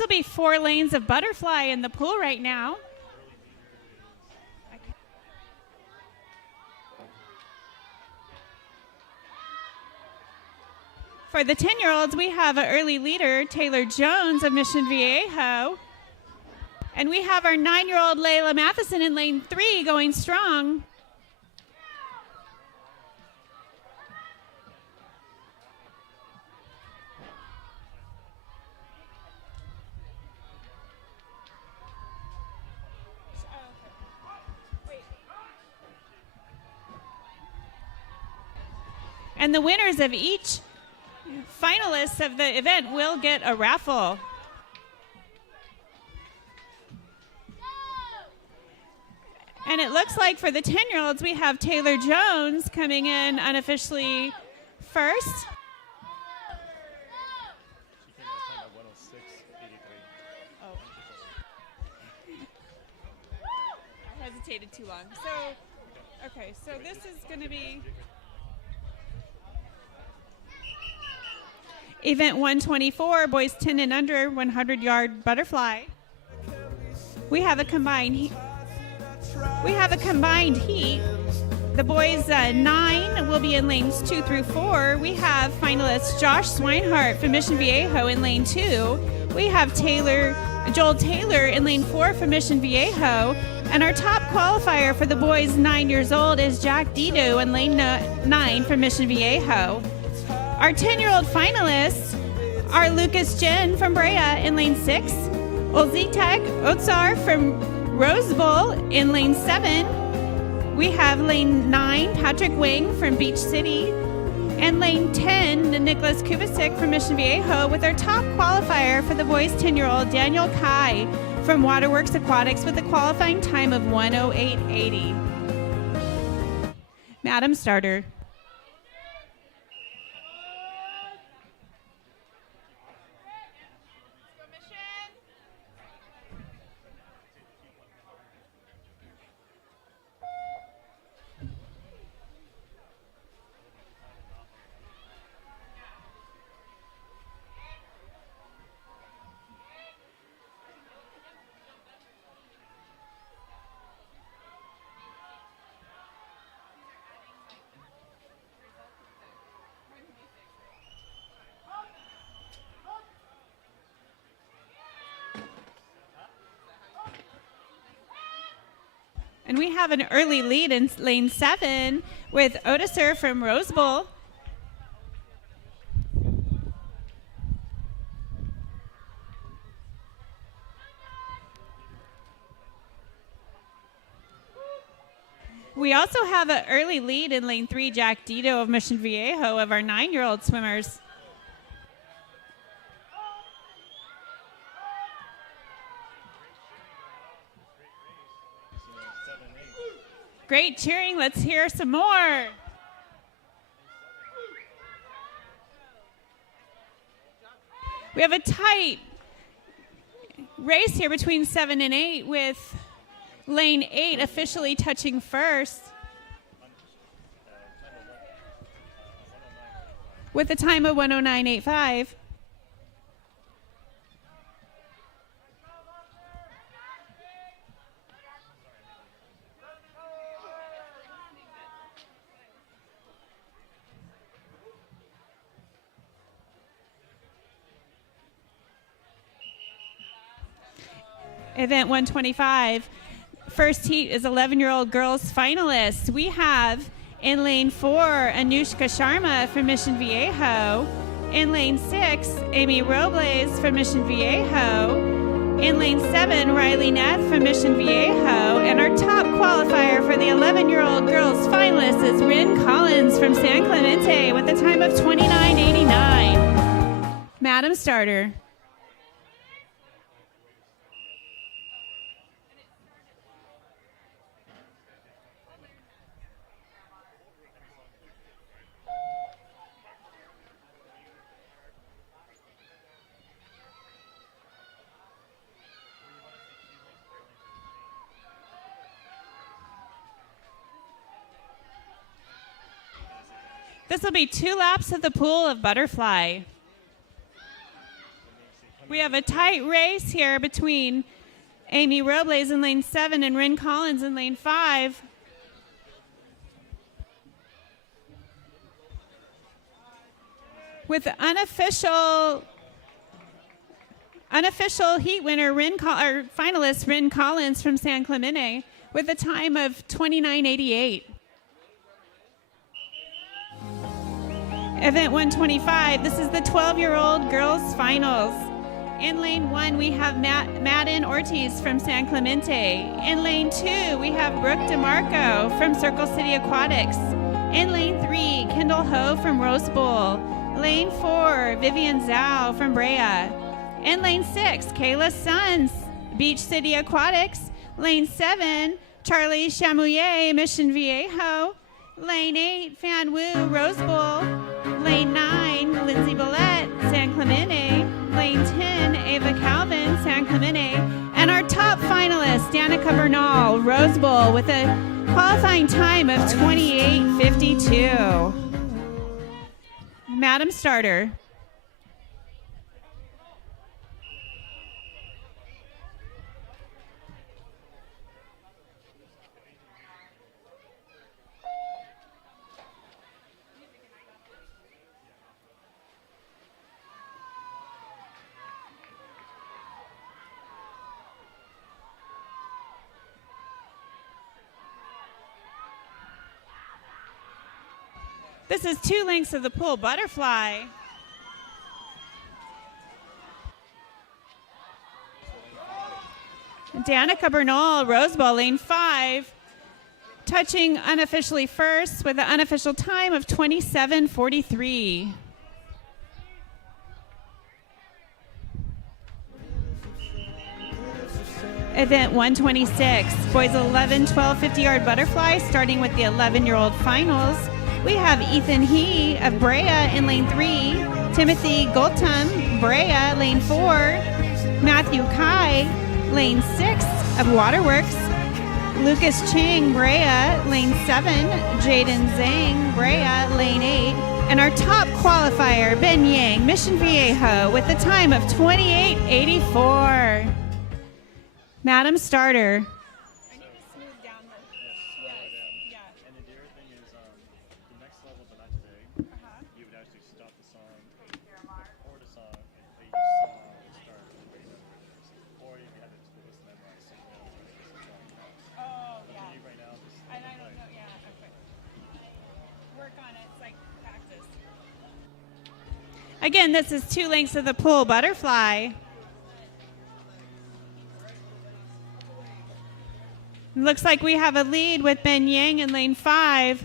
will be 4 lanes of butterfly in the pool right now. For the 10-year-olds, we have an early leader, Taylor Jones of Mission Viejo. And we have our 9-year-old Layla Matheson in lane 3 going strong. And the winners of each finalists of the event will get a raffle. And it looks like for the 10-year-olds, we have Taylor Jones coming in unofficially first. Oh. I hesitated too long. So, okay, so this is going to be Event 124, boys 10 and under, 100-yard butterfly. We have a combined heat. The boys 9 will be in lanes 2 through 4. We have finalists Josh Swinehart from Mission Viejo in lane 2. We have Joel Taylor in lane 4 from Mission Viejo. And our top qualifier for the boys 9 years old is Jack Dido in lane 9 from Mission Viejo. Our 10-year-old finalists are Lucas Jen from Brea in lane 6, Olzitek Otsar from Rose Bowl in lane 7. We have lane 9, Patrick Wing from Beach City, and lane 10, Nicholas Kubasik from Mission Viejo, with our top qualifier for the boys 10-year-old, Daniel Kai from Waterworks Aquatics, with a qualifying time of 1:08.80. Madam Starter. And we have an early lead in lane 7 with Odisser from Rose Bowl. We also have an early lead in lane 3, Jack Dido of Mission Viejo, of our 9-year-old swimmers. Great cheering. Let's hear some more. We have a tight race here between 7 and 8, with lane 8 officially touching first with a time of 1:09.85. Event 125. First heat is 11-year-old girls finalists. We have in lane 4, Anushka Sharma from Mission Viejo. In lane 6, Amy Robles from Mission Viejo. In lane 7, Riley Nett from Mission Viejo. And our top qualifier for the 11-year-old girls finalists is Rin Collins from San Clemente with a time of 29:89. Madam Starter. This will be 2 laps of the pool of butterfly. We have a tight race here between Amy Robles in lane 7 and Rin Collins in lane 5. With the unofficial heat winner, finalist Rin Collins from San Clemente with a time of 29:88. Event 125, this is the 12-year-old girls finals. In lane 1, we have Madden Ortiz from San Clemente. In lane 2, we have Brooke DeMarco from Circle City Aquatics. In lane 3, Kendall Ho from Rose Bowl. Lane 4, Vivian Zhao from Brea. In lane 6, Kayla Sons, Beach City Aquatics. Lane 7, Charlie Chamouillet, Mission Viejo. Lane 8, Fan Wu, Rose Bowl. Lane 9, Lindsay Billette, San Clemente. Lane 10, Ava Calvin, San Clemente. And our top finalist, Danica Bernal, Rose Bowl, with a qualifying time of 28:52. Madam Starter. This is 2 lengths of the pool butterfly. Danica Bernal, Rose Bowl, lane 5, touching unofficially first with an unofficial time of 27:43. Event 126, boys 11, 12, 50-yard butterfly, starting with the 11-year-old finals. We have Ethan He of Brea in lane 3, Timothy Gultum, Brea, lane 4, Matthew Kai, lane 6 of Waterworks, Lucas Chang, Brea, lane 7, Jaden Zhang, Brea, lane 8, and our top qualifier, Ben Yang, Mission Viejo, with a time of 28:84. Madam Starter. Again, this is 2 lengths of the pool butterfly. Looks like we have a lead with Ben Yang in lane 5.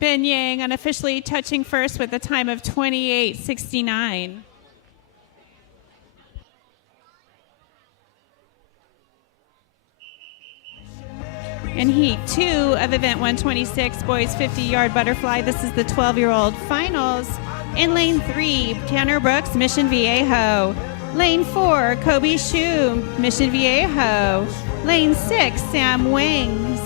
Ben Yang unofficially touching first with a time of 28:69. In heat 2 of event 126, boys 50-yard butterfly, this is the 12-year-old finals. In lane 3, Tanner Brooks, Mission Viejo. Lane 4, Kobe Shu, Mission Viejo. Lane 6, Sam Wings,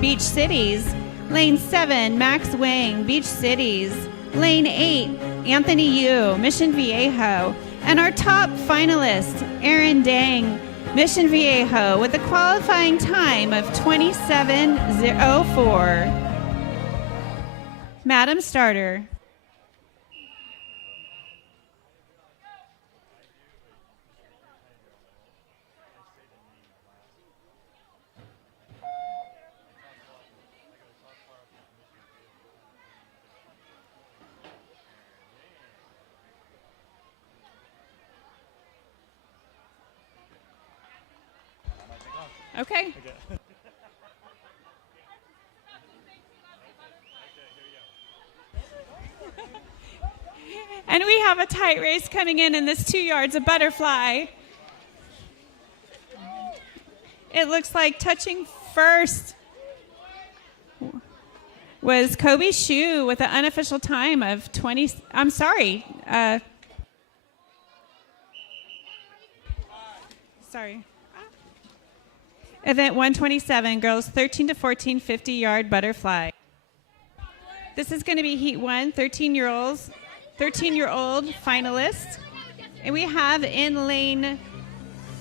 Beach Cities. Lane 7, Max Wang, Beach Cities. Lane 8, Anthony Yu, Mission Viejo. And our top finalist, Aaron Dang, Mission Viejo, with a qualifying time of 27:04. Madam Starter. Okay. And we have a tight race coming in this 2 yards of butterfly. It looks like touching first was Kobe Shu with an unofficial time of 20. I'm sorry. Sorry. Event 127, girls 13 to 14, 50-yard butterfly. This is going to be Heat 1, 13-year-old finalists. And we have in lane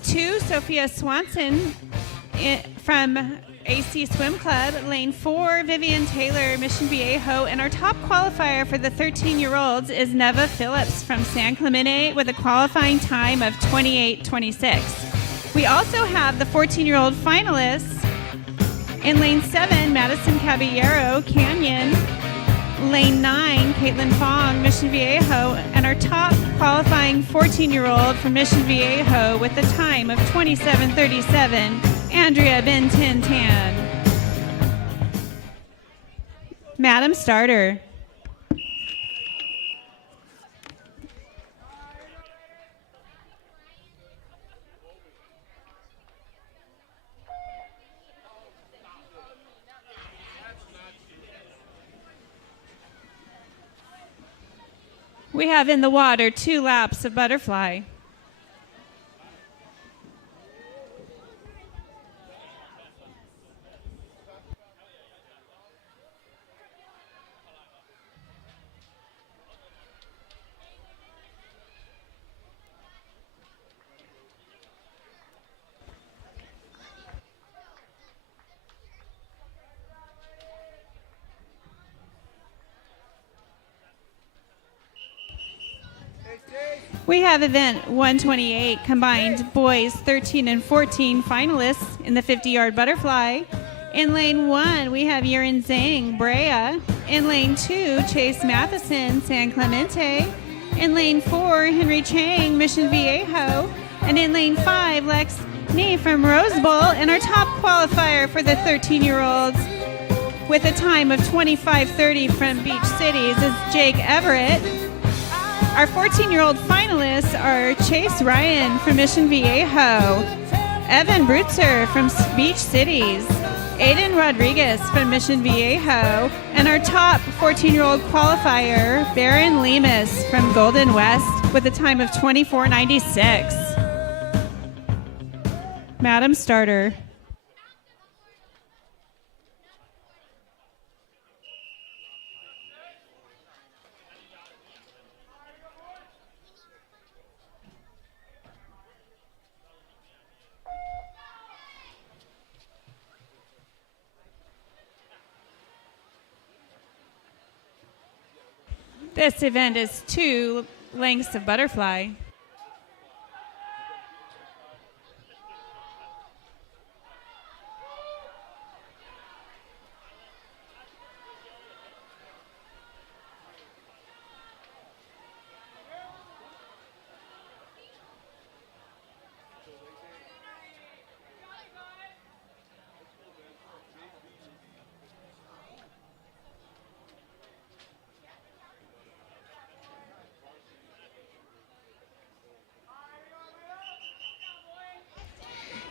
2, Sophia Swanson from AC Swim Club. Lane 4, Vivian Taylor, Mission Viejo. And our top qualifier for the 13-year-olds is Neva Phillips from San Clemente with a qualifying time of 28:26. We also have the 14-year-old finalists in lane 7, Madison Caballero, Canyon. Lane 9, Caitlin Fong, Mission Viejo, and our top qualifying 14-year-old from Mission Viejo with a time of 27:37, Andrea Bentintan. Madam Starter. We have in the water 2 laps of butterfly. We have event 128 combined boys 13 and 14 finalists in the 50-yard butterfly. In lane 1, we have Yurin Zhang, Brea. In lane 2, Chase Matheson, San Clemente. In lane 4, Henry Chang, Mission Viejo. And in lane 5, Lex Nee from Rose Bowl. And our top qualifier for the 13-year-olds with a time of 25:30 from Beach Cities is Jake Everett. Our 14-year-old finalists are Chase Ryan from Mission Viejo, Evan Brutzer from Beach Cities, Aiden Rodriguez from Mission Viejo, and our top 14-year-old qualifier, Baron Lemus from Golden West with a time of 24:96. Madam Starter. This event is 2 lengths of butterfly.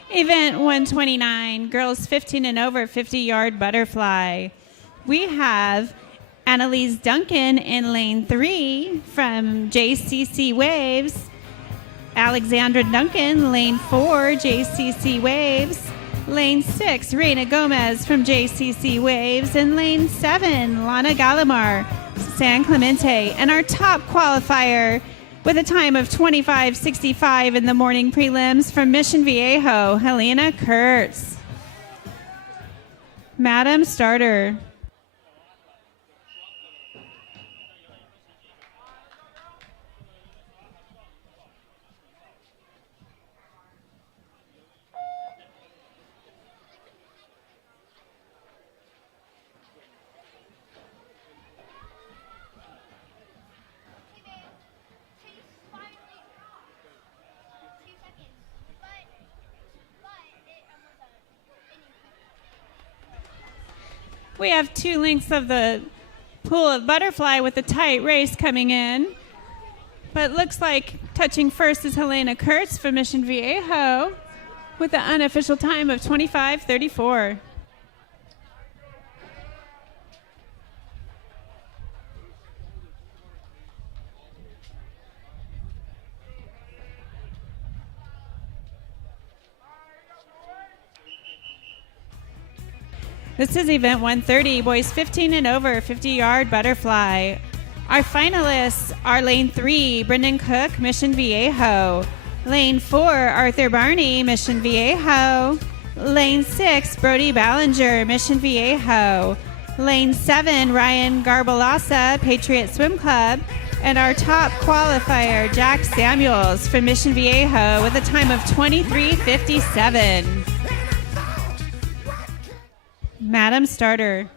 Event 129, girls 15 and over, 50-yard butterfly. We have Annalise Duncan in lane 3 from JCC Waves. Alexandra Duncan, lane 4, JCC Waves. Lane 6, Reina Gomez from JCC Waves. And lane 7, Lana Gallimar, San Clemente. And our top qualifier with a time of 25:65 in the morning prelims from Mission Viejo, Helena Kurtz. Madam Starter. We have 2 lengths of the pool of butterfly with a tight race coming in. But it looks like touching first is Helena Kurtz from Mission Viejo with the unofficial time of 25:34. This is event 130, boys 15 and over, 50-yard butterfly. Our finalists are lane 3, Brendan Cook, Mission Viejo. Lane 4, Arthur Barney, Mission Viejo. Lane 6, Brody Ballinger, Mission Viejo. Lane 7, Ryan Garbalasa, Patriot Swim Club. And our top qualifier, Jack Samuels from Mission Viejo with a time of 23:57. Madam Starter.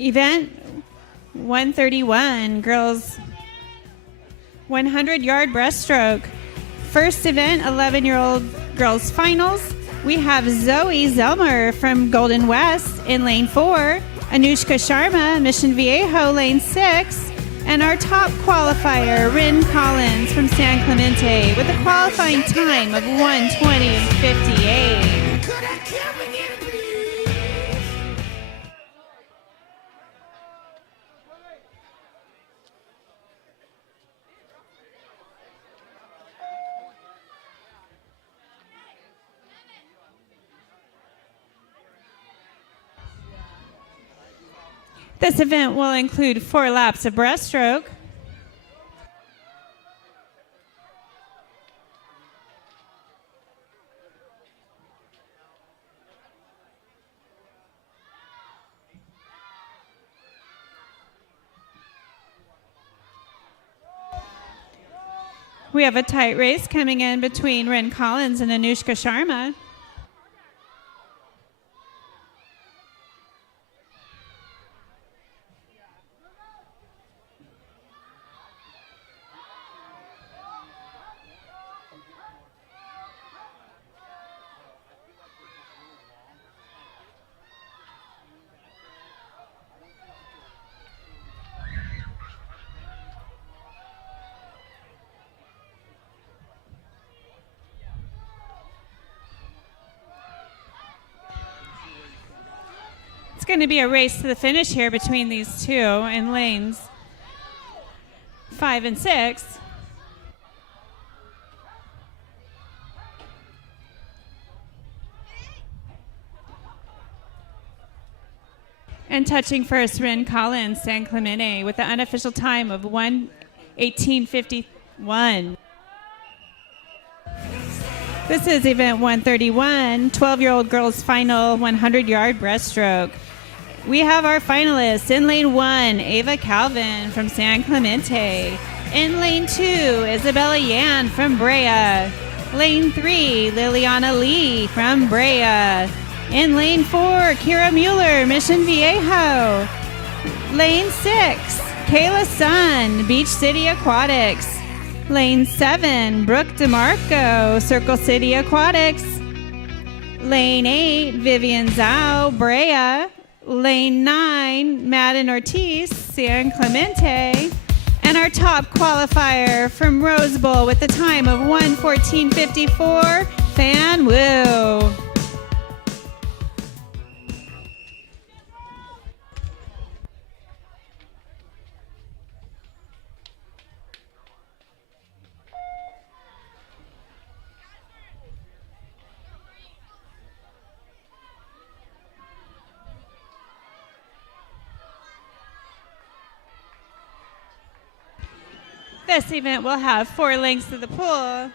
Event 131, girls 100-yard breaststroke. First event, 11-year-old girls finals. We have Zoe Zelmer from Golden West in lane 4, Anushka Sharma, Mission Viejo, lane 6, and our top qualifier, Rin Collins from San Clemente with a qualifying time of 1:20:58. This event will include 4 laps of breaststroke. We have a tight race coming in between Ren Collins and Anushka Sharma. It's going to be a race to the finish here between these two in lanes 5 and 6. And touching first, Rin Collins, San Clemente, with the unofficial time of 1:18:51. This is event 131, 12-year-old girls final 100-yard breaststroke. We have our finalists in lane 1, Ava Calvin from San Clemente. In lane 2, Isabella Yan from Brea. Lane 3, Liliana Lee from Brea. In lane 4, Kira Mueller, Mission Viejo. Lane 6, Kayla Sun, Beach City Aquatics. Lane 7, Brooke DeMarco, Circle City Aquatics. Lane 8, Vivian Zhao, Brea. Lane 9, Madden Ortiz, San Clemente. And our top qualifier from Rose Bowl with the time of 1:14:54, Fan Wu. This event will have 4 lengths to the pool.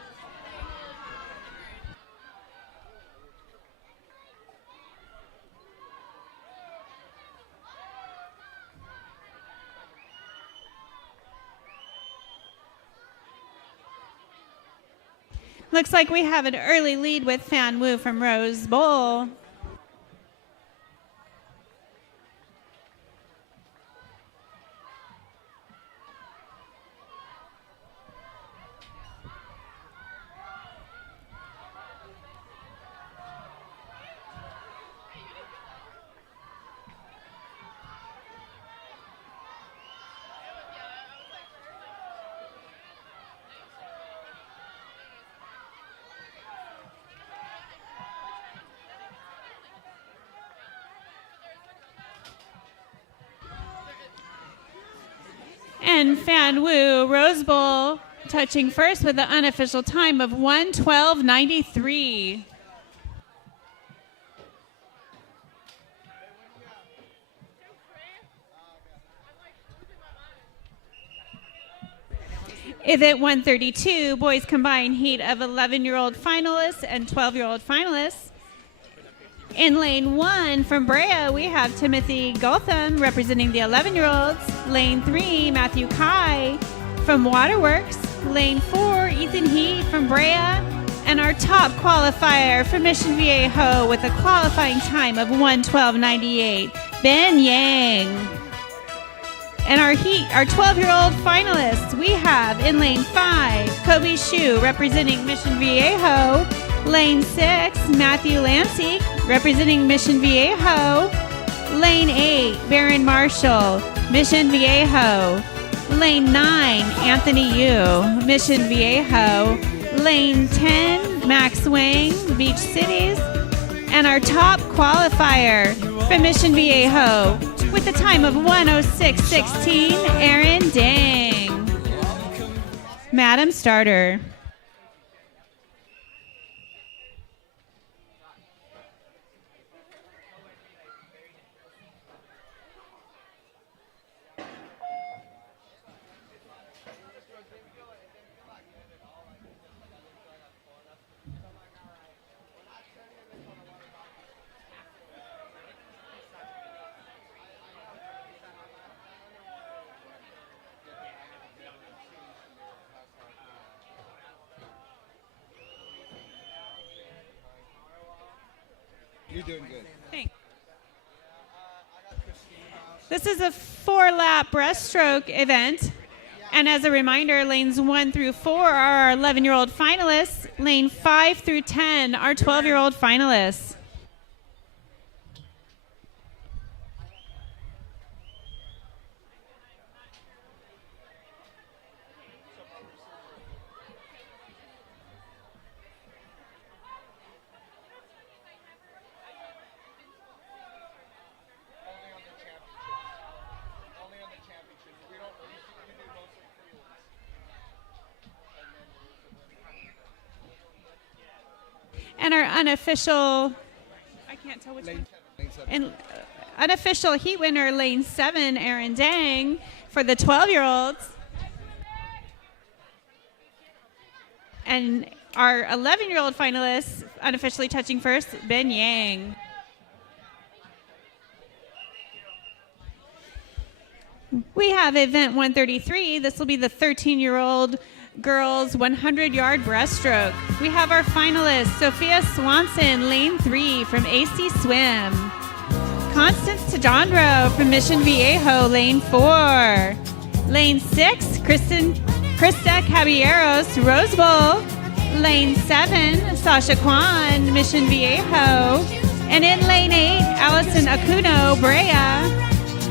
Looks like we have an early lead with Fan Wu from Rose Bowl. Chen Fan Wu, Rose Bowl, touching first with the unofficial time of 1:12.93. Event 132, boys combined heat of 11-year-old finalists and 12-year-old finalists. In lane 1 from Brea, we have Timothy Gautam representing the 11-year-olds. Lane 3, Matthew Kai from Waterworks. Lane 4, Ethan Heat from Brea. And our top qualifier for Mission Viejo with a qualifying time of 1:12.98, Ben Yang. And our 12-year-old finalists, we have in lane 5, Kobe Shu representing Mission Viejo. Lane 6, Matthew Lansey representing Mission Viejo. Lane 8, Baron Marshall, Mission Viejo. Lane 9, Anthony Yu, Mission Viejo. Lane 10, Max Wang, Beach Cities. And our top qualifier for Mission Viejo with a time of 1:06.16, Aaron Dang. Madam Starter. You're doing good. Thanks. This is a 4-lap breaststroke event. And as a reminder, lanes 1 through 4 are our 11-year-old finalists. Lane 5 through 10 are 12-year-old finalists. And our unofficial, I can't tell which one. And unofficial heat winner, lane 7, Aaron Dang, for the 12-year-olds. And our 11-year-old finalists, unofficially touching first, Ben Yang. We have event 133. This will be the 13-year-old girls 100-yard breaststroke. We have our finalists, Sophia Swanson, lane 3 from AC Swim. Constance Tadandro from Mission Viejo, lane 4. Lane 6, Krista Caballeros, Rose Bowl. Lane 7, Sasha Kwan, Mission Viejo. And in lane 8, Allison Acuno, Brea.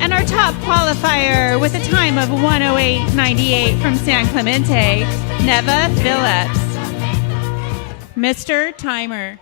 And our top qualifier with a time of 1:08.98 from San Clemente, Neva Phillips. Mr. Timer.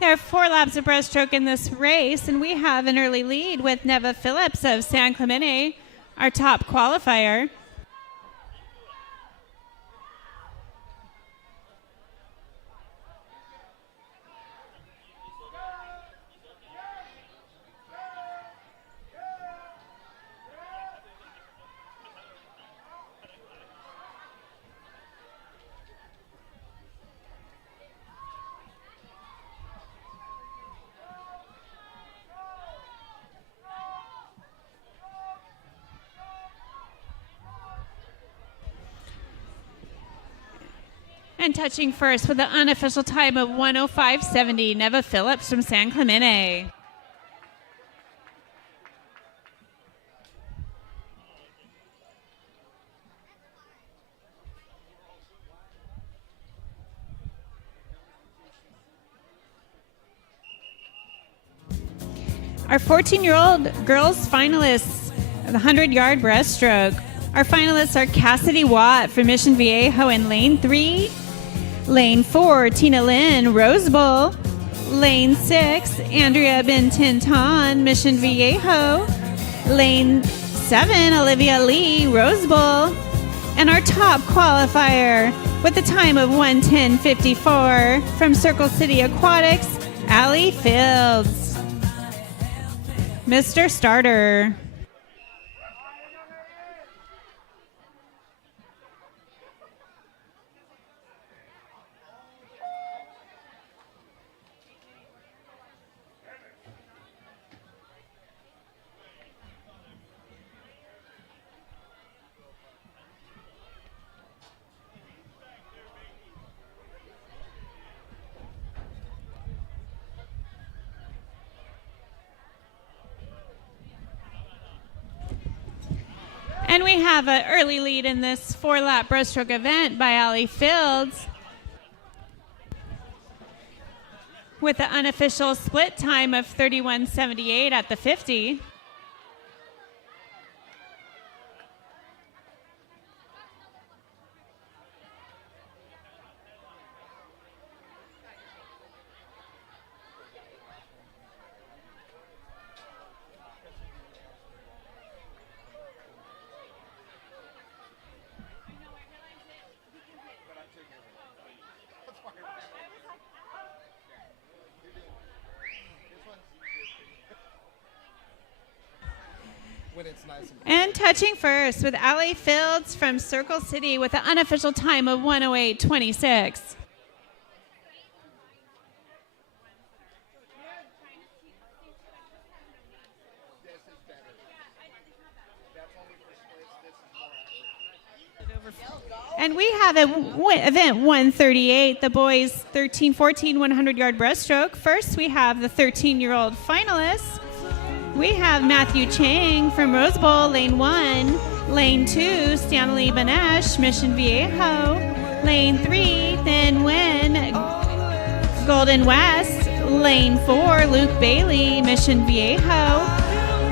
There are 4 laps of breaststroke in this race, and we have an early lead with Neva Phillips of San Clemente, our top qualifier. And touching first with the unofficial time of 1:05.70, Neva Phillips from San Clemente. Our 14-year-old girls finalists, the 100-yard breaststroke. Our finalists are Cassidy Watt from Mission Viejo in lane 3. Lane 4, Tina Lynn, Rose Bowl. Lane 6, Andrea Bentinton, Mission Viejo. Lane 7, Olivia Lee, Rose Bowl. And our top qualifier with the time of 1:10.54 from Circle City Aquatics, Allie Fields. Mr. Starter. And we have an early lead in this 4-lap breaststroke event by Allie Fields with the unofficial split time of 31:78 at the 50. And touching first with Allie Fields from Circle City with an unofficial time of 1:08.26. And we have event 138, the boys 13-14 100-yard breaststroke. First, we have the 13-year-old finalists. We have Matthew Chang from Rose Bowl, lane 1. Lane 2, Stanley Banesh, Mission Viejo. Lane 3, Thin Win, Golden West. Lane 4, Luke Bailey, Mission Viejo.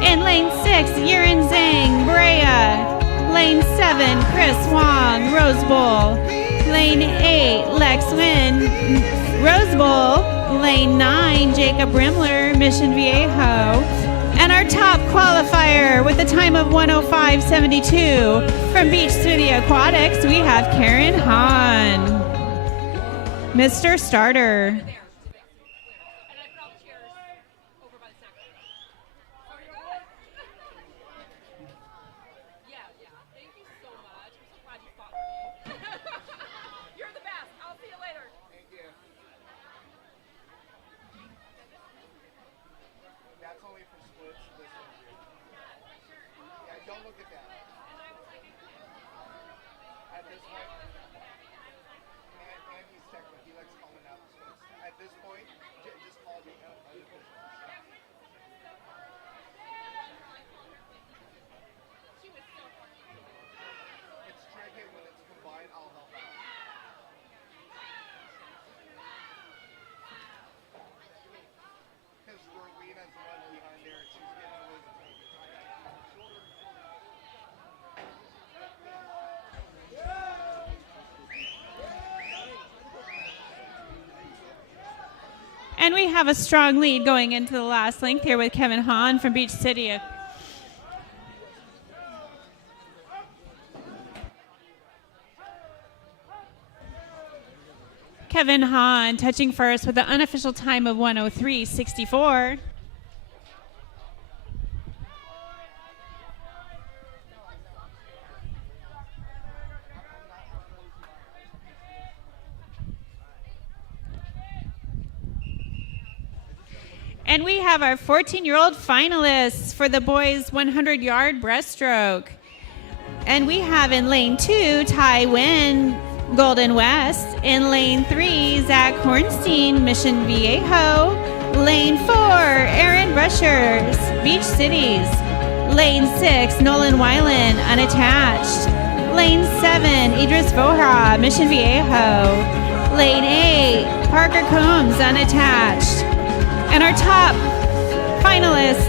In lane 6, Yirin Zhang, Brea. Lane 7, Chris Wong, Rose Bowl. Lane 8, Lex Wynn, Rose Bowl. Lane 9, Jacob Rimler, Mission Viejo. And our top qualifier with a time of 1:05.72 from Beach City Aquatics, we have Karen Hahn. Mr. Starter. And we have a strong lead going into the last length here with Kevin Hahn from Beach City. Kevin Hahn touching first with the unofficial time of 1:03.64. And we have our 14-year-old finalists for the boys 100-yard breaststroke. And we have in lane 2, Tai Wen Golden West. In lane 3, Zach Hornstein, Mission Viejo. Lane 4, Aaron Rushers, Beach Cities. Lane 6, Nolan Weiland, Unattached. Lane 7, Idris Vohra, Mission Viejo. Lane 8, Parker Combs, Unattached. And our top finalist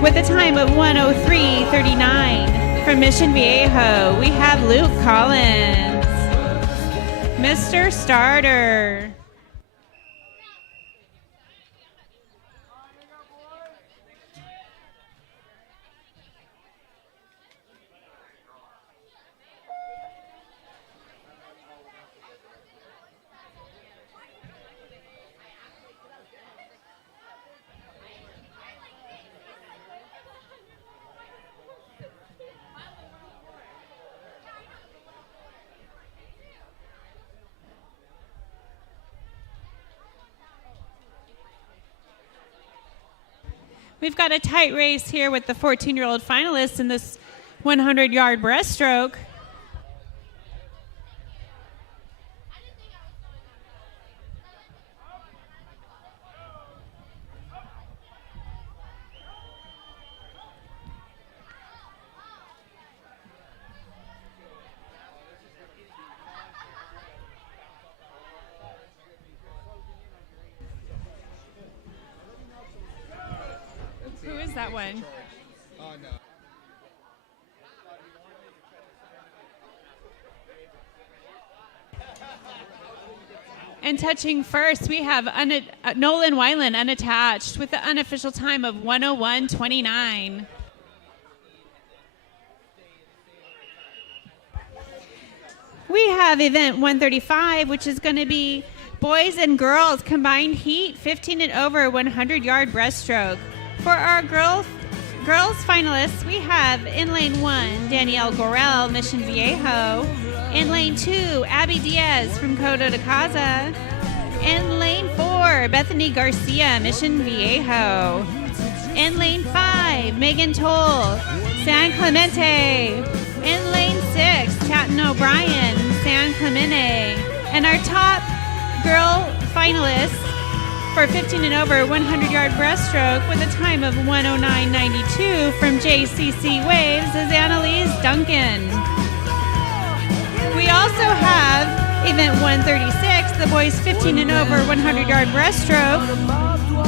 with a time of 1:03:39 from Mission Viejo, we have Luke Collins, Mr. Starter. We've got a tight race here with the 14-year-old finalists in this 100-yard breaststroke. Who is that one? Oh, no. And touching first, we have Nolan Weiland unattached with the unofficial time of 1:01:29. We have event 135, which is going to be boys and girls combined heat, 15 and over 100-yard breaststroke. For our girls finalists, we have in lane 1, Danielle Gorel, Mission Viejo. In lane 2, Abby Diaz from Coto de Casa. In lane 4, Bethany Garcia, Mission Viejo. In lane 5, Megan Toll, San Clemente. In lane 6, Tatten O'Brien, San Clemente. And our top girl finalists for 15 and over 100-yard breaststroke with a time of 1:09:92 from JCC Waves is Annalise Duncan. We also have event 136, the boys 15 and over 100-yard breaststroke.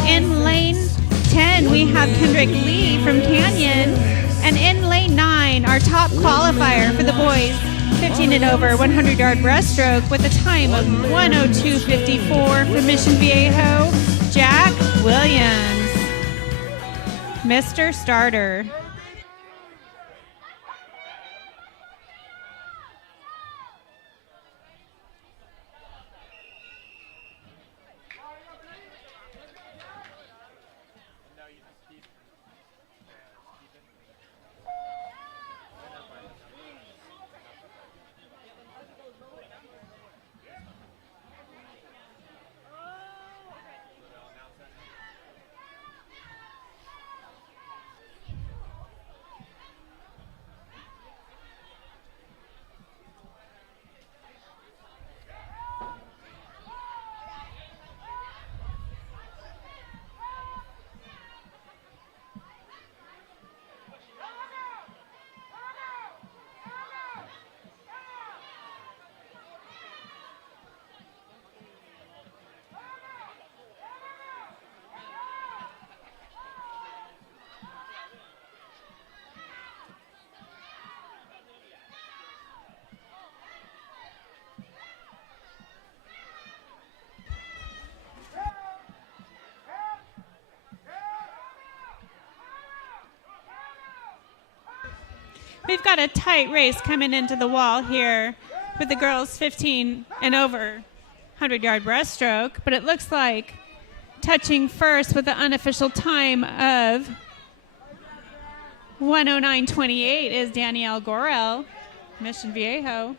In lane 10, we have Kendrick Lee from Canyon. And in lane 9, our top qualifier for the boys 15 and over 100-yard breaststroke with a time of 1:02:54 from Mission Viejo, Jack Williams, Mr. Starter. We've got a tight race coming into the wall here with the girls 15 and over 100-yard breaststroke, but it looks like touching first with the unofficial time of 1:09:28 is Danielle Gorel, Mission Viejo.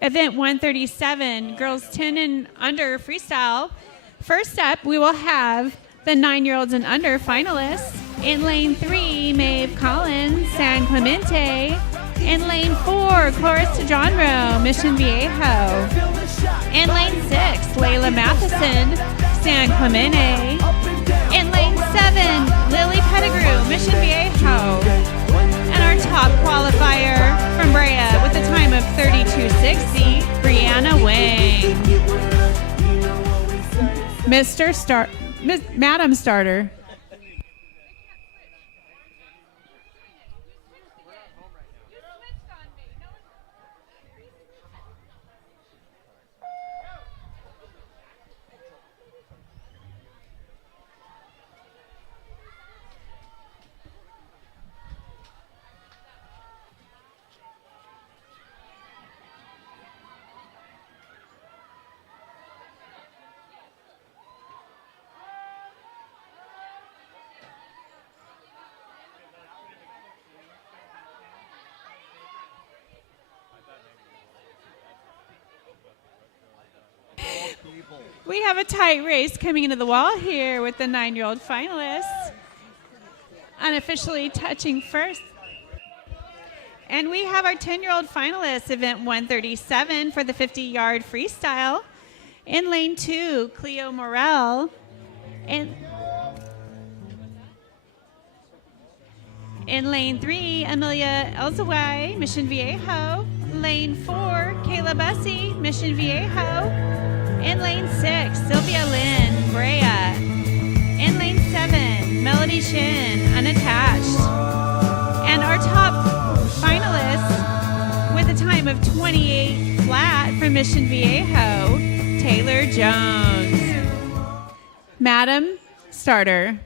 Event 137, girls 10 and under freestyle. First up, we will have the 9-year-olds and under finalists. In lane 3, Maeve Collins, San Clemente. In lane 4, Chorus to Johnro, Mission Viejo. In lane 6, Layla Matheson, San Clemente. In lane 7, Lily Pettigrew, Mission Viejo. And our top qualifier from Brea with a time of 32:60, Brianna Wang. Madam Starter. We have a tight race coming into the wall here with the 9-year-old finalists. Unofficially touching first. And we have our 10-year-old finalists, event 137 for the 50-yard freestyle. In lane 2, Cleo Morel. In lane 3, Amelia Elzaway, Mission Viejo. Lane 4, Kayla Bussey, Mission Viejo. In lane 6, Sylvia Lynn, Brea. In lane 7, Melody Shin, Unattached. And our top finalists with a time of 28 flat from Mission Viejo, Taylor Jones. Madam Starter.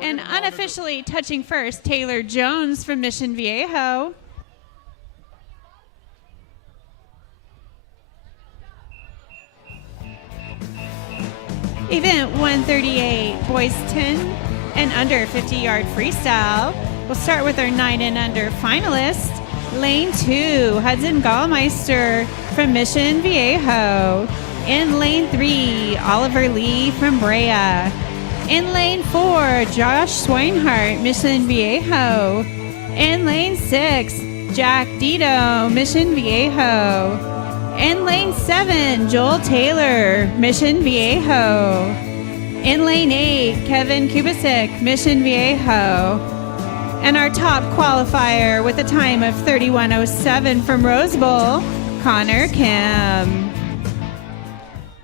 And unofficially touching first, Taylor Jones from Mission Viejo. Event 138, boys 10 and under 50-yard freestyle. We'll start with our 9 and under finalists. Lane 2, Hudson Gallmeister from Mission Viejo. In lane 3, Oliver Lee from Brea. In lane 4, Josh Swinehart, Mission Viejo. In lane 6, Jack Dito, Mission Viejo. In lane 7, Joel Taylor, Mission Viejo. In lane 8, Kevin Kubasik, Mission Viejo. And our top qualifier with a time of 31:07 from Rose Bowl, Connor Kim.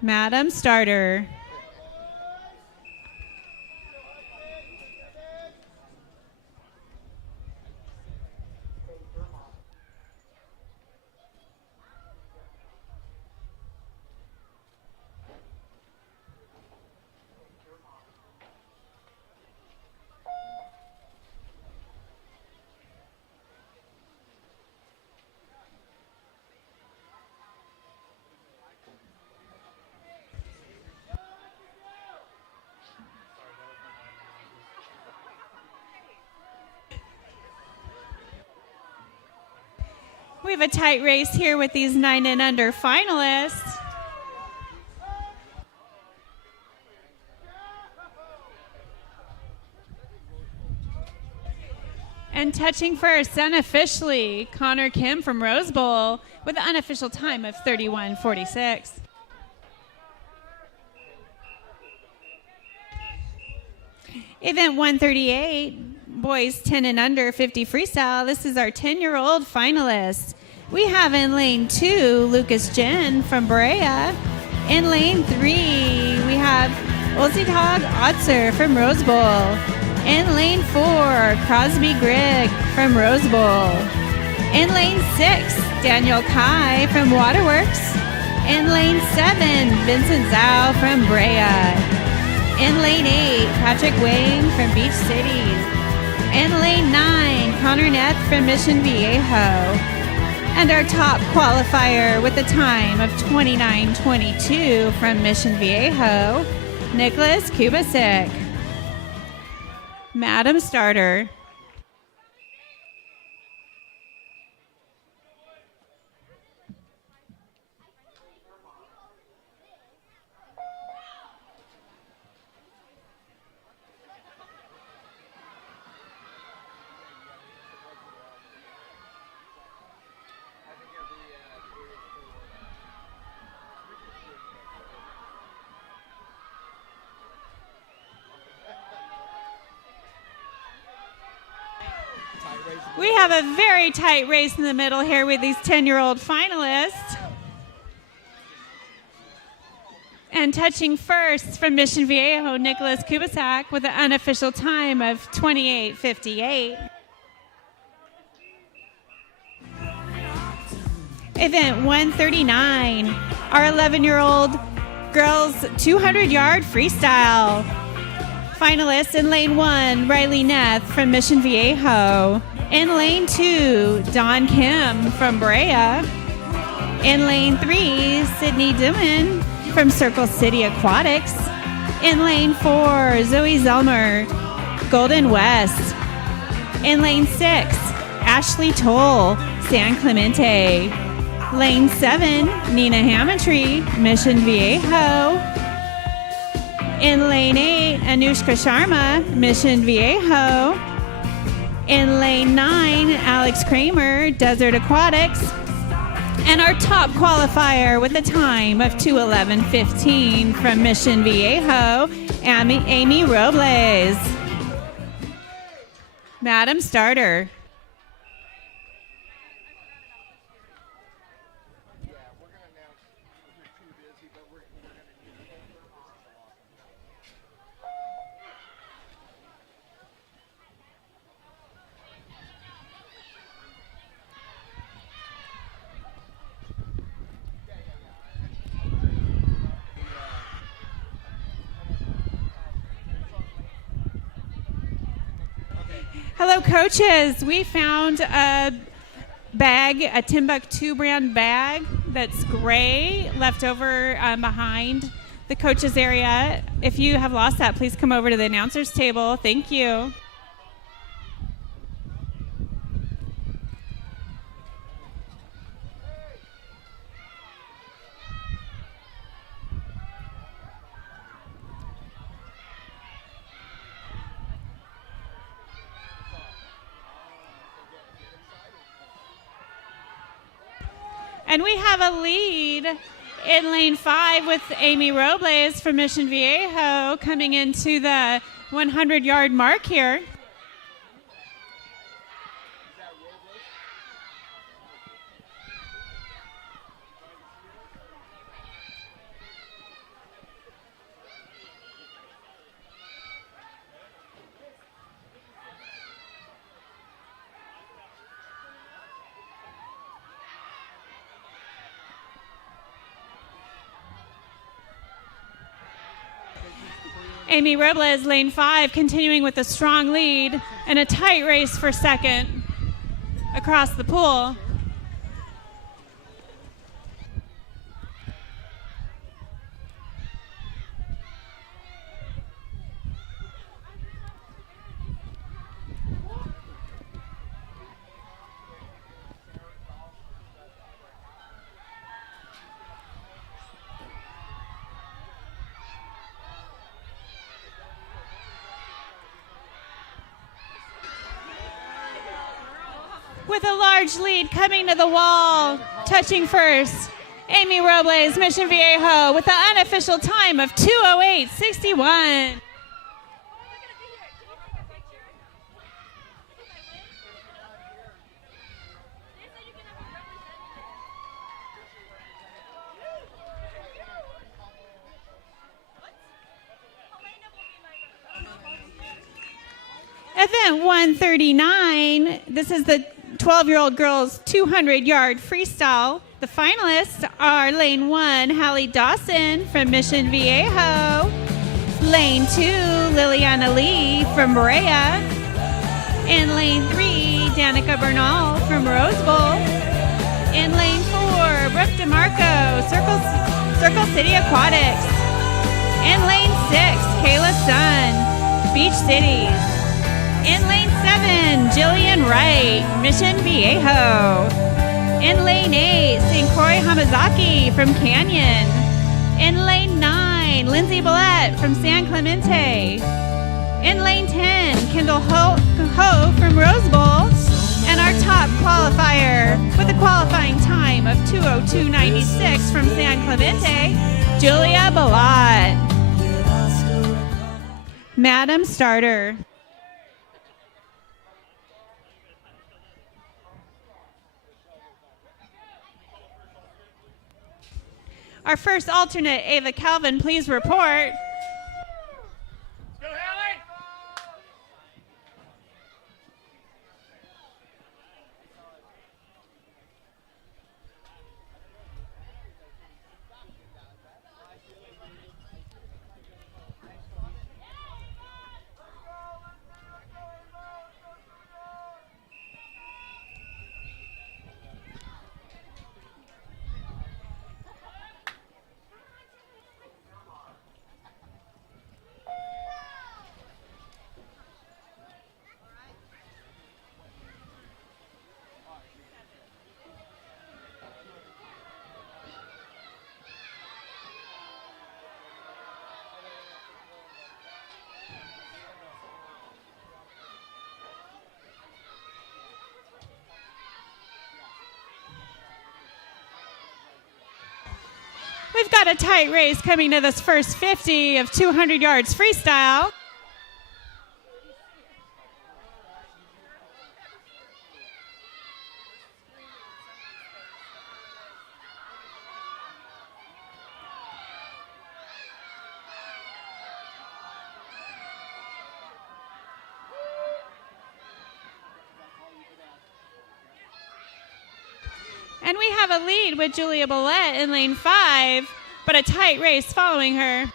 Madam Starter. We have a tight race here with these 9 and under finalists. And touching first, unofficially, Connor Kim from Rose Bowl with an unofficial time of 31:46. Event 138, boys 10 and under 50 freestyle. This is our 10-year-old finalist. We have in lane 2, Lucas Jen from Brea. In lane 3, we have Olzitag Otzer from Rose Bowl. In lane 4, Crosby Grigg from Rose Bowl. In lane 6, Daniel Kai from Waterworks. In lane 7, Vincent Zhao from Brea. In lane 8, Patrick Wayne from Beach Cities. In lane 9, Connor Neth from Mission Viejo. And our top qualifier with a time of 29:22 from Mission Viejo, Nicholas Kubasik. Madam Starter. We have a very tight race in the middle here with these 10-year-old finalists. And touching first from Mission Viejo, Nicholas Kubasak with an unofficial time of 28:58. Event 139, our 11-year-old girls 200-yard freestyle. Finalists in lane 1, Riley Neth from Mission Viejo. In lane 2, Dawn Kim from Brea. In lane 3, Sydney Dimon from Circle City Aquatics. In lane 4, Zoe Zelmer, Golden West. In lane 6, Ashley Toll, San Clemente. Lane 7, Nina Hammontree, Mission Viejo. In lane 8, Anushka Sharma, Mission Viejo. In lane 9, Alex Kramer, Desert Aquatics. And our top qualifier with a time of 2:11:15 from Mission Viejo, Amy Robles. Madam Starter. Hello, coaches. We found a bag, a Timbuktu brand bag that's gray, left over behind the coaches area. If you have lost that, please come over to the announcers table. Thank you. And we have a lead in lane 5 with Amy Robles from Mission Viejo coming into the 100-yard mark here. Amy Robles, lane 5, continuing with a strong lead and a tight race for second across the pool. With a large lead coming to the wall, touching first, Amy Robles, Mission Viejo, with the unofficial time of 2:08:61. Event 139, this is the 12-year-old girls 200-yard freestyle. The finalists are Lane 1, Hallie Dawson from Mission Viejo. Lane 2, Liliana Lee from Brea. In Lane 3, Danica Bernal from Rose Bowl. In Lane 4, Brooke DeMarco, Circle City Aquatics. In Lane 6, Kayla Sun, Beach Cities. In Lane 7, Jillian Wright, Mission Viejo. In Lane 8, St. Croix Hamazaki from Canyon. In Lane 9, Lindsay Billette from San Clemente. In Lane 10, Kendall Ho from Rose Bowl. And our top qualifier with a qualifying time of 2:02.96 from San Clemente, Julia Billette. Madam Starter. Our first alternate, Ava Calvin, please report. Go, Hallie! We've got a tight race coming to this first 50 of 200 yards freestyle. And we have a lead with Julia Billette in lane 5, but a tight race following her.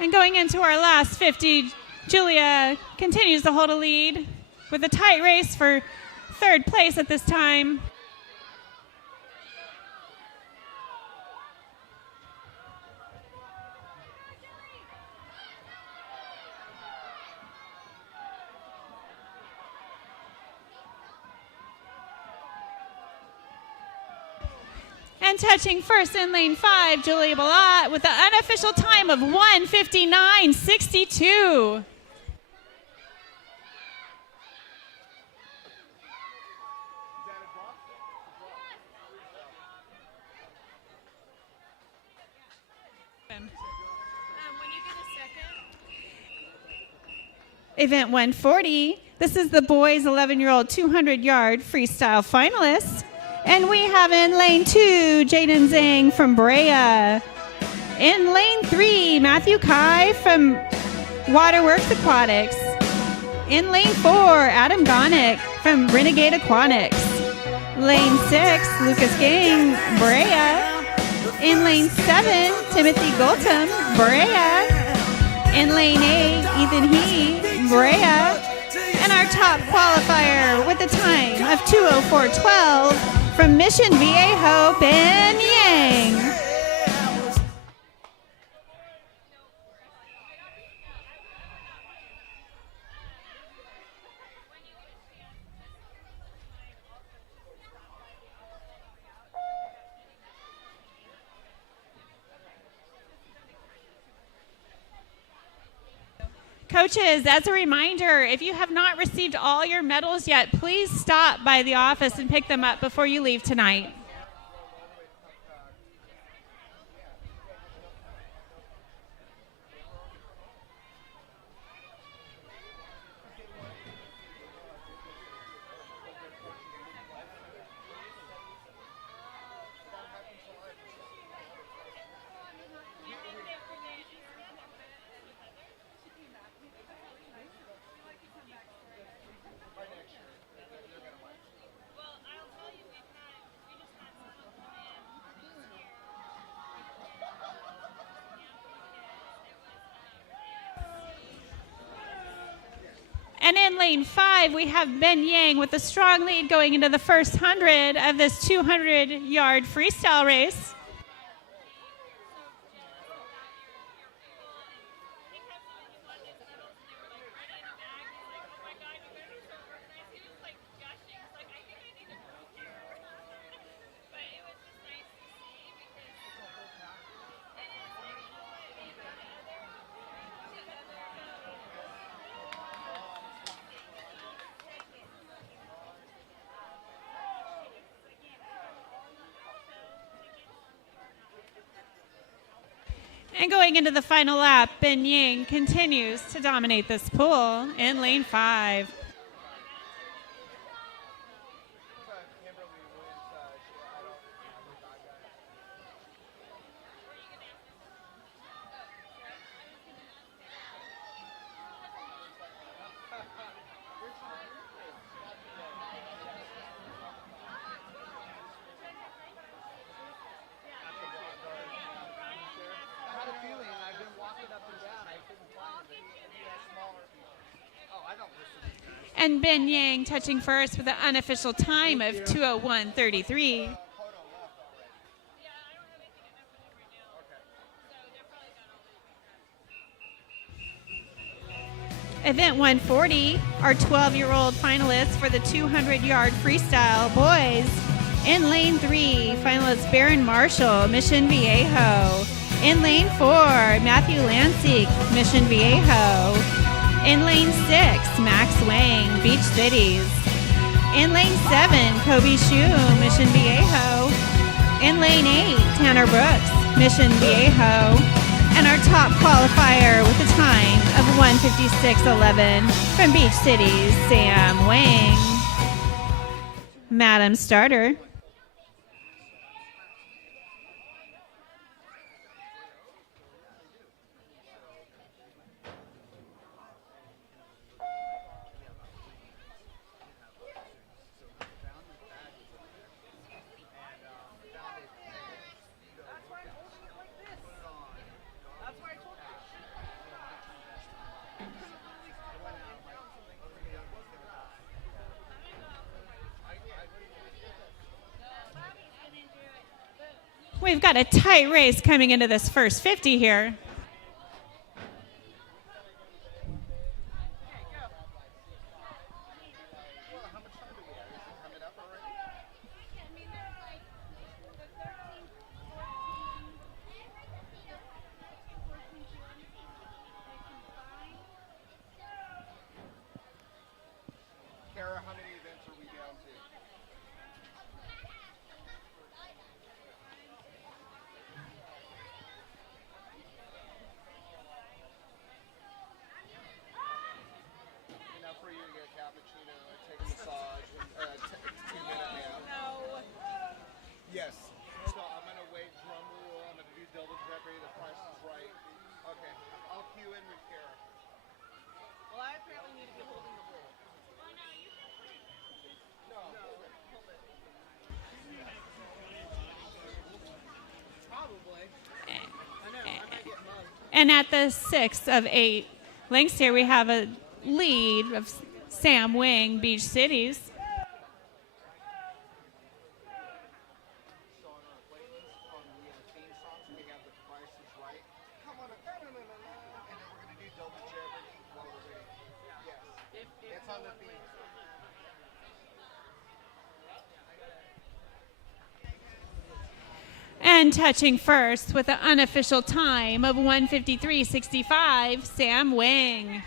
And going into our last 50, Julia continues to hold a lead with a tight race for third place at this time. And touching first in lane 5, Julia Billette with the unofficial time of 1:59.62. Event 140, this is the boys 11-year-old 200-yard freestyle finalists. And we have in lane 2, Jaden Zhang from Brea. In lane 3, Matthew Kai from Waterworks Aquatics. In lane 4, Adam Gonick from Renegade Aquatics. Lane 6, Lucas Gang, Brea. In lane 7, Timothy Gultum, Brea. In lane 8, Ethan He, Brea. And our top qualifier with a time of 2:04.12 from Mission Viejo, Ben Yang. Coaches, as a reminder, if you have not received all your medals yet, please stop by the office and pick them up before you leave tonight. And in lane 5, we have Ben Yang with a strong lead going into the first 100 of this 200-yard freestyle race. And going into the final lap, Ben Yang continues to dominate this pool in lane 5. And Ben Yang touching first with an unofficial time of 2:01:33. Event 140, our 12-year-old finalists for the 200-yard freestyle boys. In lane 3, finalists Baron Marshall, Mission Viejo. In lane 4, Matthew Lansik, Mission Viejo. In lane 6, Max Wang, Beach Cities. In lane 7, Kobe Shu, Mission Viejo. In lane 8, Tanner Brooks, Mission Viejo. And our top qualifier with a time of 1:56:11 from Beach Cities, Sam Wang. Madam Starter. We've got a tight race coming into this first 50 here. Yes. So I'm going to wait, drum roll, I'm going to do double jeopardy, the price is right. Okay, I'll cue in with Kara. Well, I apparently need to be holding the bowl. No. Probably. I know, I might get mugged. And at the 6th of 8 lengths here, we have a lead of Sam Wang, Beach Cities. And touching first with an unofficial time of 1:53:65, Sam Wang.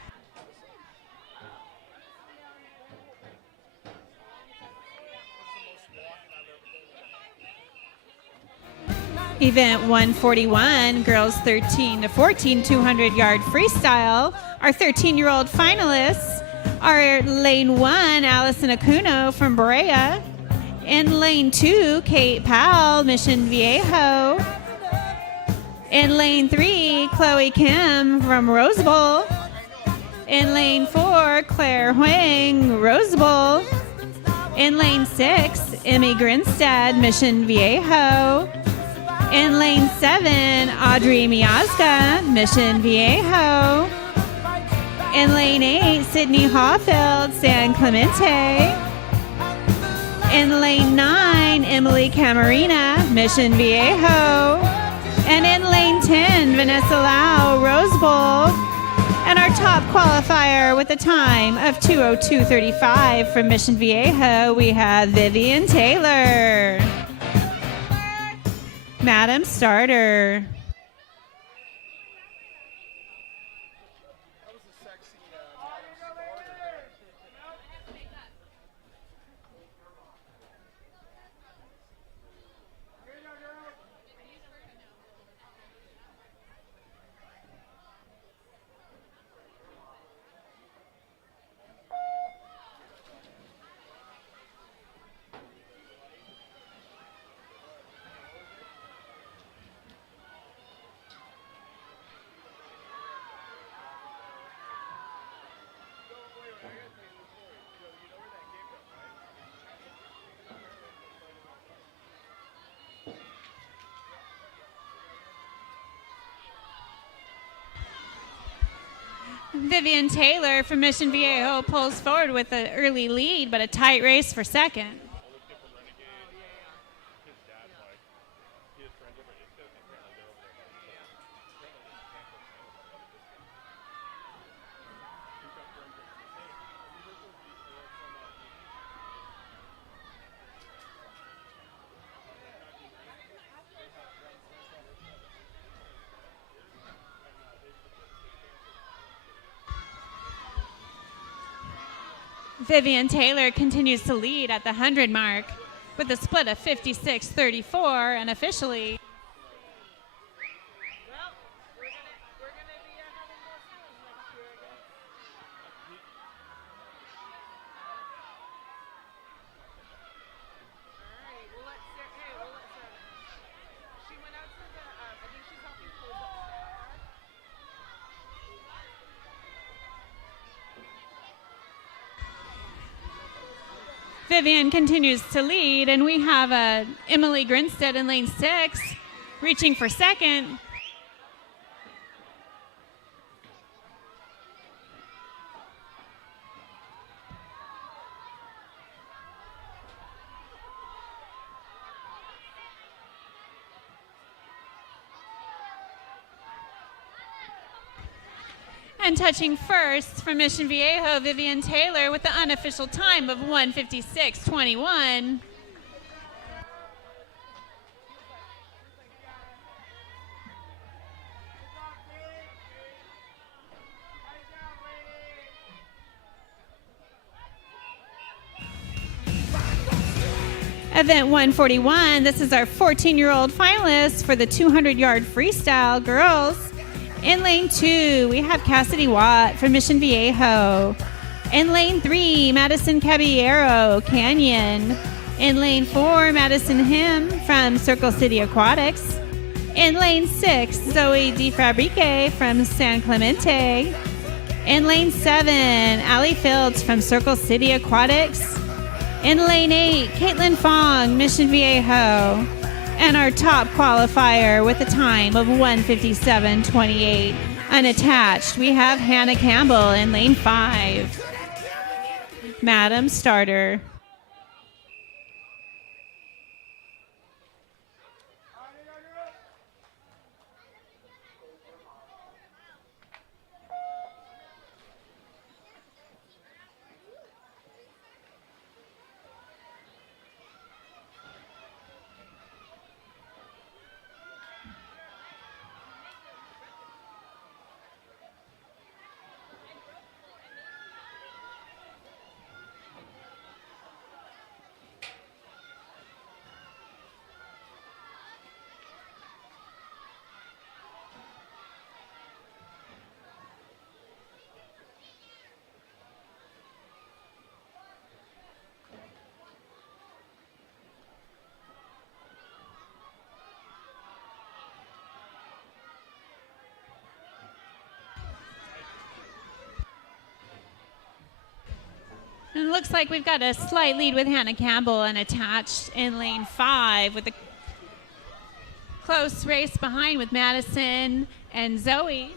Event 141, girls 13 to 14, 200-yard freestyle. Our 13-year-old finalists are lane 1, Allison Acuno from Brea. In lane 2, Kate Powell, Mission Viejo. In lane 3, Chloe Kim from Rose Bowl. In lane 4, Claire Huang, Rose Bowl. In lane 6, Emmy Grinstead, Mission Viejo. In lane 7, Audrey Miazga, Mission Viejo. In lane 8, Sydney Hawfield, San Clemente. In lane 9, Emily Camarina, Mission Viejo. And in lane 10, Vanessa Lau, Rose Bowl. And our top qualifier with a time of 2:02:35 from Mission Viejo, we have Vivian Taylor. Madam Starter. That was a sexy starter. Vivian Taylor from Mission Viejo pulls forward with an early lead, but a tight race for second. Vivian Taylor continues to lead at the 100 mark with a split of 56-34 and officially. Vivian continues to lead, and we have Emily Grinstead in lane 6, reaching for second. And touching first from Mission Viejo, Vivian Taylor with the unofficial time of 1:56:21. Event 141, this is our 14-year-old finalist for the 200-yard freestyle girls. In lane 2, we have Cassidy Watt from Mission Viejo. In lane 3, Madison Caballero, Canyon. In lane 4, Madison Him from Circle City Aquatics. In lane 6, Zoe DeFabrique from San Clemente. In lane 7, Allie Fields from Circle City Aquatics. In lane 8, Caitlin Fong, Mission Viejo. And our top qualifier with a time of 1:57:28. Unattached, we have Hannah Campbell in lane 5. Madam Starter. And it looks like we've got a slight lead with Hannah Campbell and attached in lane 5 with a close race behind with Madison and Zoe.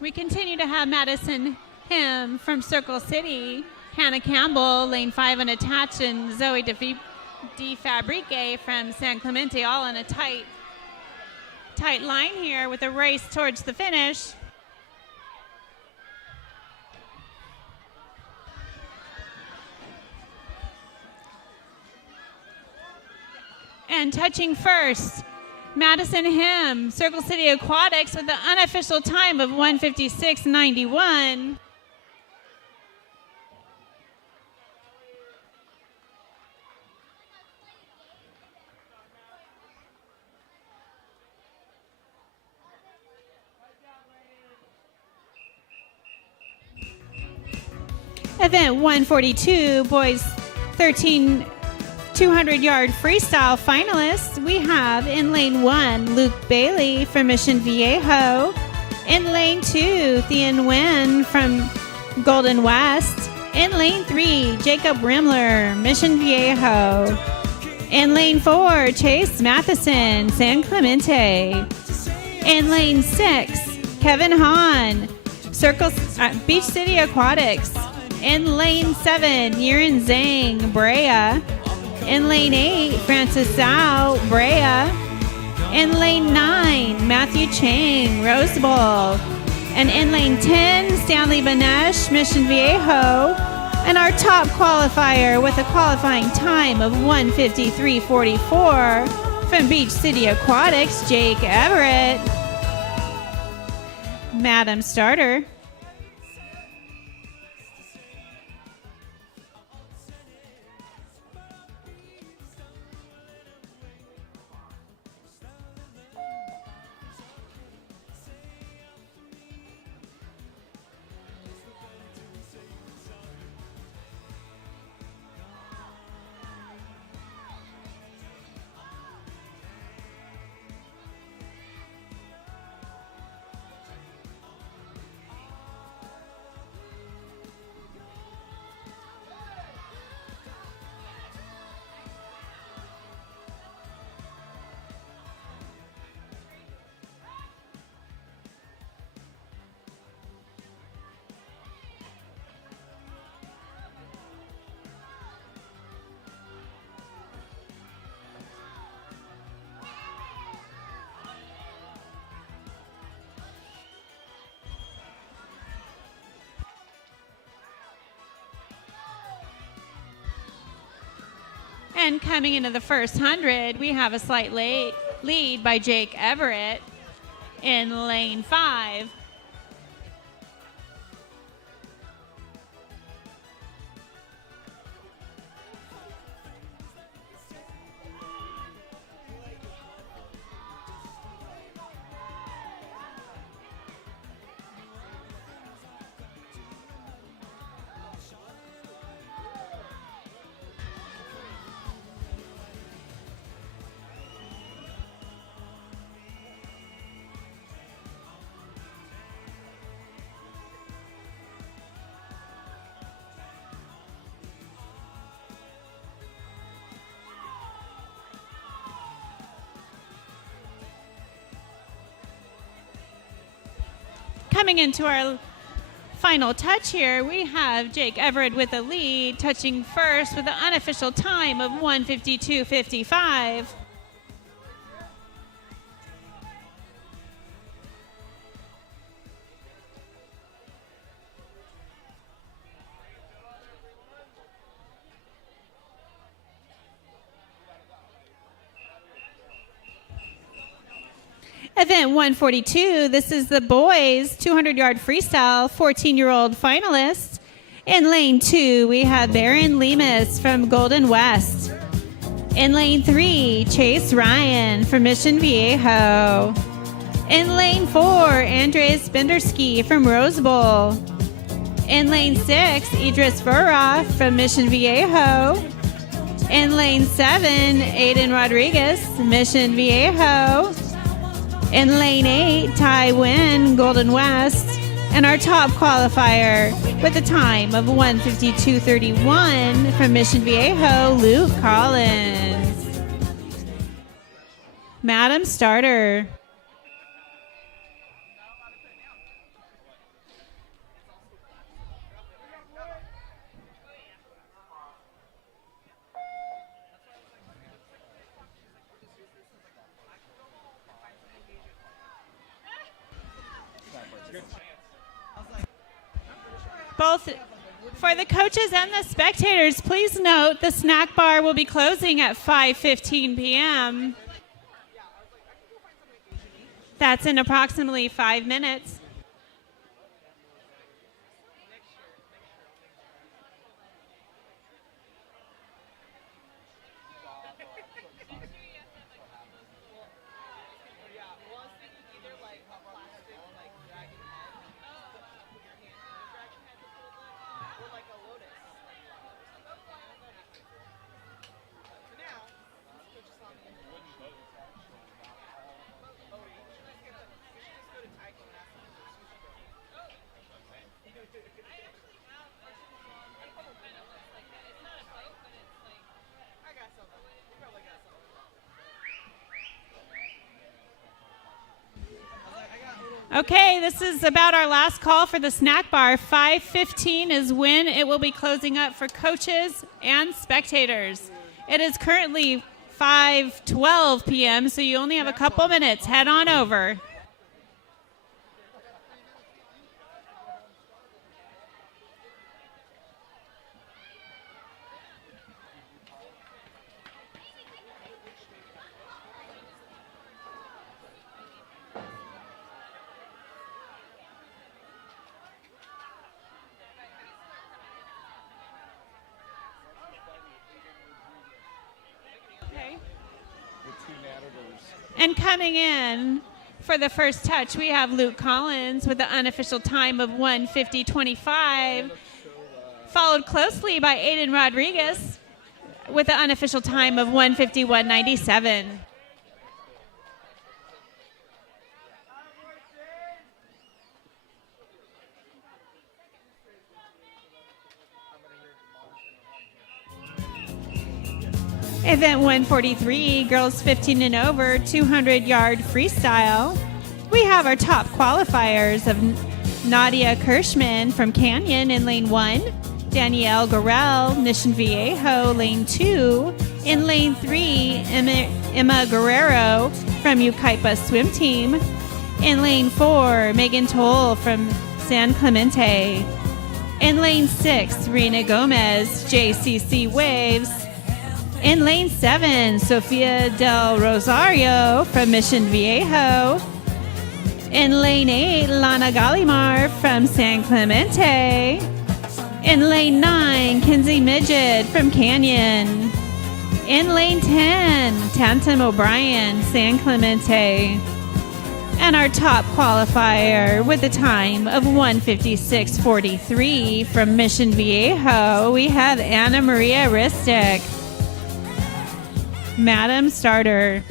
We continue to have Madison Him from Circle City, Hannah Campbell, lane 5 unattached, and Zoe De Fabrique from San Clemente, all in a tight line here with a race towards the finish. And touching first, Madison Him, Circle City Aquatics, with the unofficial time of 1:56.91. Event 142, boys 13 200-yard freestyle finalists. We have in lane 1, Luke Bailey from Mission Viejo. In lane 2, Thean Nguyen from Golden West. In lane 3, Jacob Rimler, Mission Viejo. In lane 4, Chase Matheson, San Clemente. In lane 6, Kevin Hahn, Beach City Aquatics. In lane 7, Yiren Zhang, Brea. In lane 8, Francis Zhao, Brea. In lane 9, Matthew Chang, Rose Bowl. And in lane 10, Stanley Banesh, Mission Viejo. And our top qualifier with a qualifying time of 1:53.44 from Beach City Aquatics, Jake Everett. Madam Starter. And coming into the first 100, we have a slight lead by Jake Everett in lane 5. Coming into our final touch here, we have Jake Everett with a lead, touching first with the unofficial time of 1:52.55. Event 142, this is the boys 200-yard freestyle 14-year-old finalists. In lane 2, we have Baron Lemus from Golden West. In lane 3, Chase Ryan from Mission Viejo. In lane 4, Andres Bendersky from Rose Bowl. In lane 6, Idris Furroff from Mission Viejo. In lane 7, Aiden Rodriguez, Mission Viejo. In lane 8, Ty Wynn, Golden West. And our top qualifier with a time of 1:52:31 from Mission Viejo, Luke Collins. Madam Starter. Both for the coaches and the spectators, please note the snack bar will be closing at 5:15 p.m. That's in approximately 5 minutes. Okay, this is about our last call for the snack bar. 5:15 is when it will be closing up for coaches and spectators. It is currently 5:12 p.m., so you only have a couple minutes. Head on over. And coming in for the first touch, we have Luke Collins with the unofficial time of 1:50:25, followed closely by Aiden Rodriguez with the unofficial time of 1:51:97. Event 143, girls 15 and over, 200-yard freestyle. We have our top qualifiers of Nadia Kirschman from Canyon in lane 1, Danielle Gorell, Mission Viejo, lane 2. In lane 3, Emma Guerrero from Yucaipa Swim Team. In lane 4, Megan Toll from San Clemente. In lane 6, Rena Gomez, JCC Waves. In lane 7, Sofia Del Rosario from Mission Viejo. In lane 8, Lana Gallimar from San Clemente. In lane 9, Kinsey Midget from Canyon. In lane 10, Tantum O'Brien, San Clemente. And our top qualifier with a time of 1:56:43 from Mission Viejo, we have Anna Maria Ristic. Madam Starter.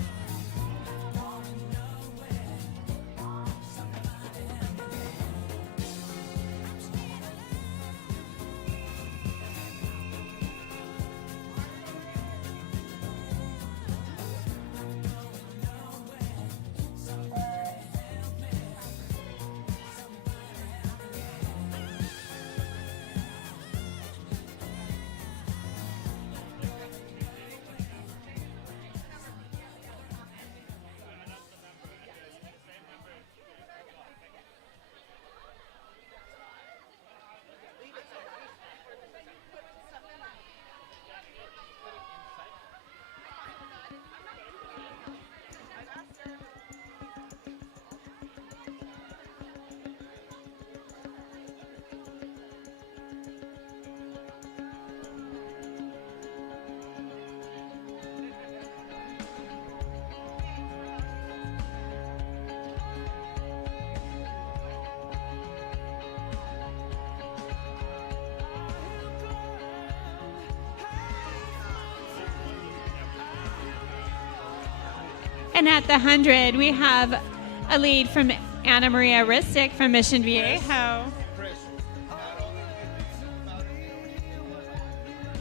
And at the 100, we have a lead from Anna Maria Ristic from Mission Viejo. Chris, not only about what's happening to me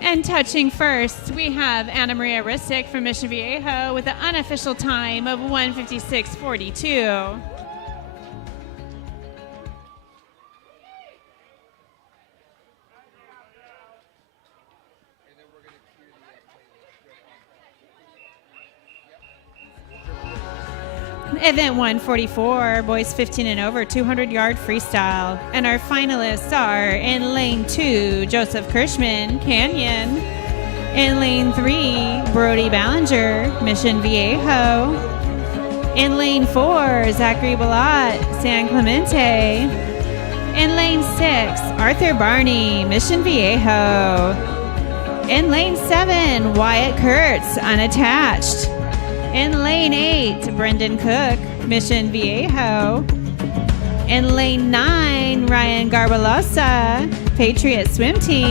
And touching first, we have Anna Maria Ristic from Mission Viejo with the unofficial time of 1:56.42. Event 144, boys 15 and over, 200-yard freestyle. And our finalists are in lane 2, Joseph Kirschman, Canyon. In lane 3, Brody Ballinger, Mission Viejo. In lane 4, Zachary Ballat, San Clemente. In lane 6, Arthur Barney, Mission Viejo. In lane 7, Wyatt Kurtz, unattached. In lane 8, Brendan Cook, Mission Viejo. In lane 9, Ryan Garbalosa, Patriot Swim Team.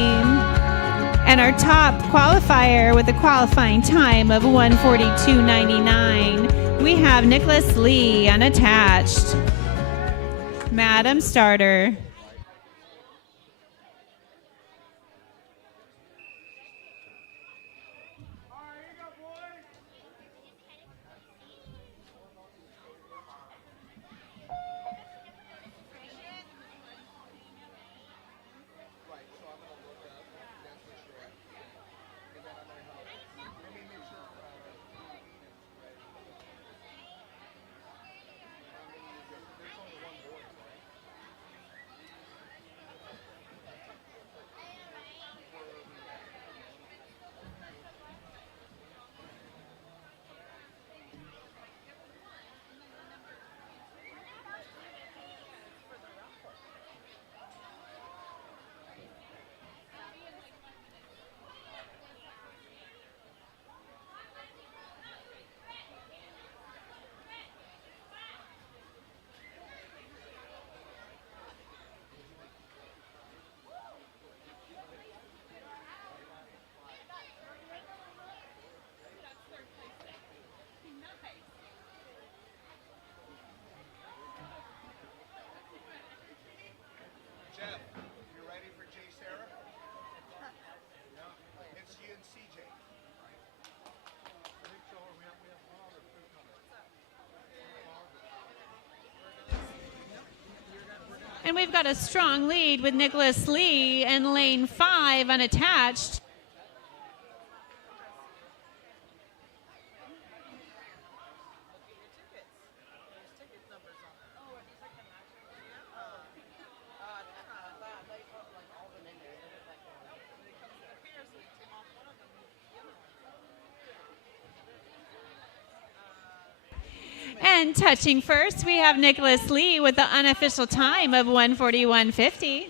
And our top qualifier with a qualifying time of 1:42.99, we have Nicholas Lee, unattached. Madam Starter. Jeff, you ready for J. Sarah? It's you and CJ. And we've got a strong lead with Nicholas Lee in lane 5, unattached. And touching first, we have Nicholas Lee with the unofficial time of 1:41.50.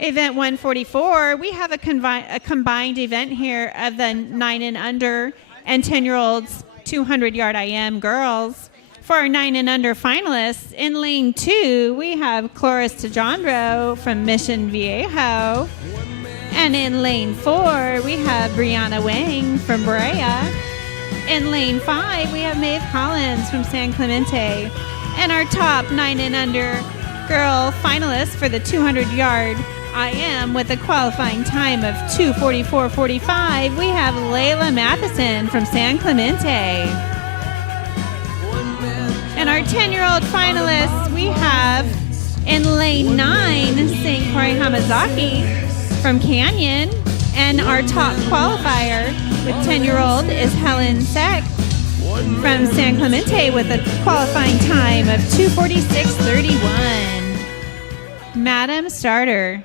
Event 144, we have a combined event here of the 9 and under and 10-year-olds 200-yard IM girls. For our 9 and under finalists, in lane 2, we have Cloris Tajandro from Mission Viejo. And in lane 4, we have Brianna Wang from Brea. In lane 5, we have Maeve Collins from San Clemente. And our top 9 and under girl finalists for the 200-yard IM with a qualifying time of 2:44.45. We have Layla Matheson from San Clemente. And our 10-year-old finalists, we have in lane 9, St. Croix Hamazaki from Canyon. And our top qualifier with 10-year-old is Helen Seck from San Clemente with a qualifying time of 2:46.31. Madam Starter.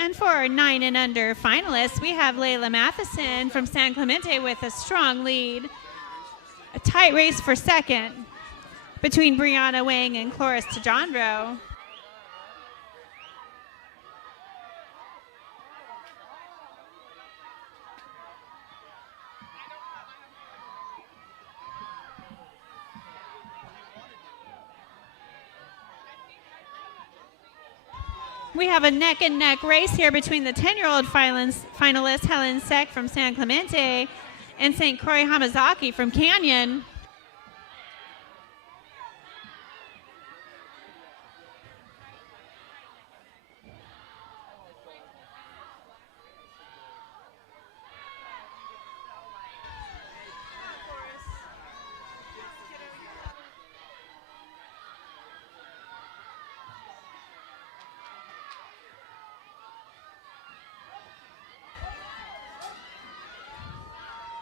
And for our 9 and under finalists, we have Layla Matheson from San Clemente with a strong lead. A tight race for second between Brianna Wang and Cloris Tajandro. We have a neck-and-neck race here between the 10-year-old finalist Helen Seck from San Clemente and St. Croix Hamazaki from Canyon.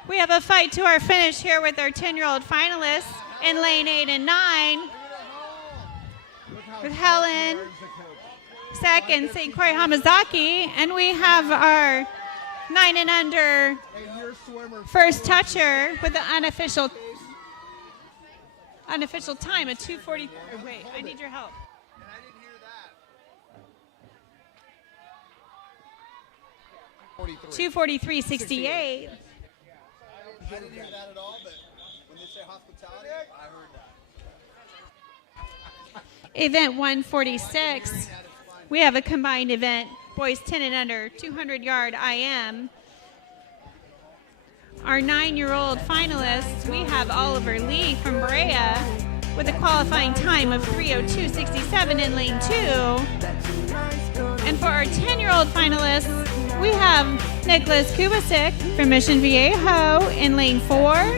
We have a fight to our finish here with our 10-year-old finalists in lane 8 and 9 with Helen Seck and St. Croix Hamazaki. And we have our 9 and under first toucher with the unofficial time of 2:40. Wait, I need your help. 2:43.68. I didn't hear that at all, but when they say hospitality, I heard that. Event 146. We have a combined event, boys 10 and under, 200-yard IM. Our 9-year-old finalists, we have Oliver Lee from Brea with a qualifying time of 3:02.67 in lane 2. And for our 10-year-old finalists, we have Nicholas Kubasik from Mission Viejo in lane 4,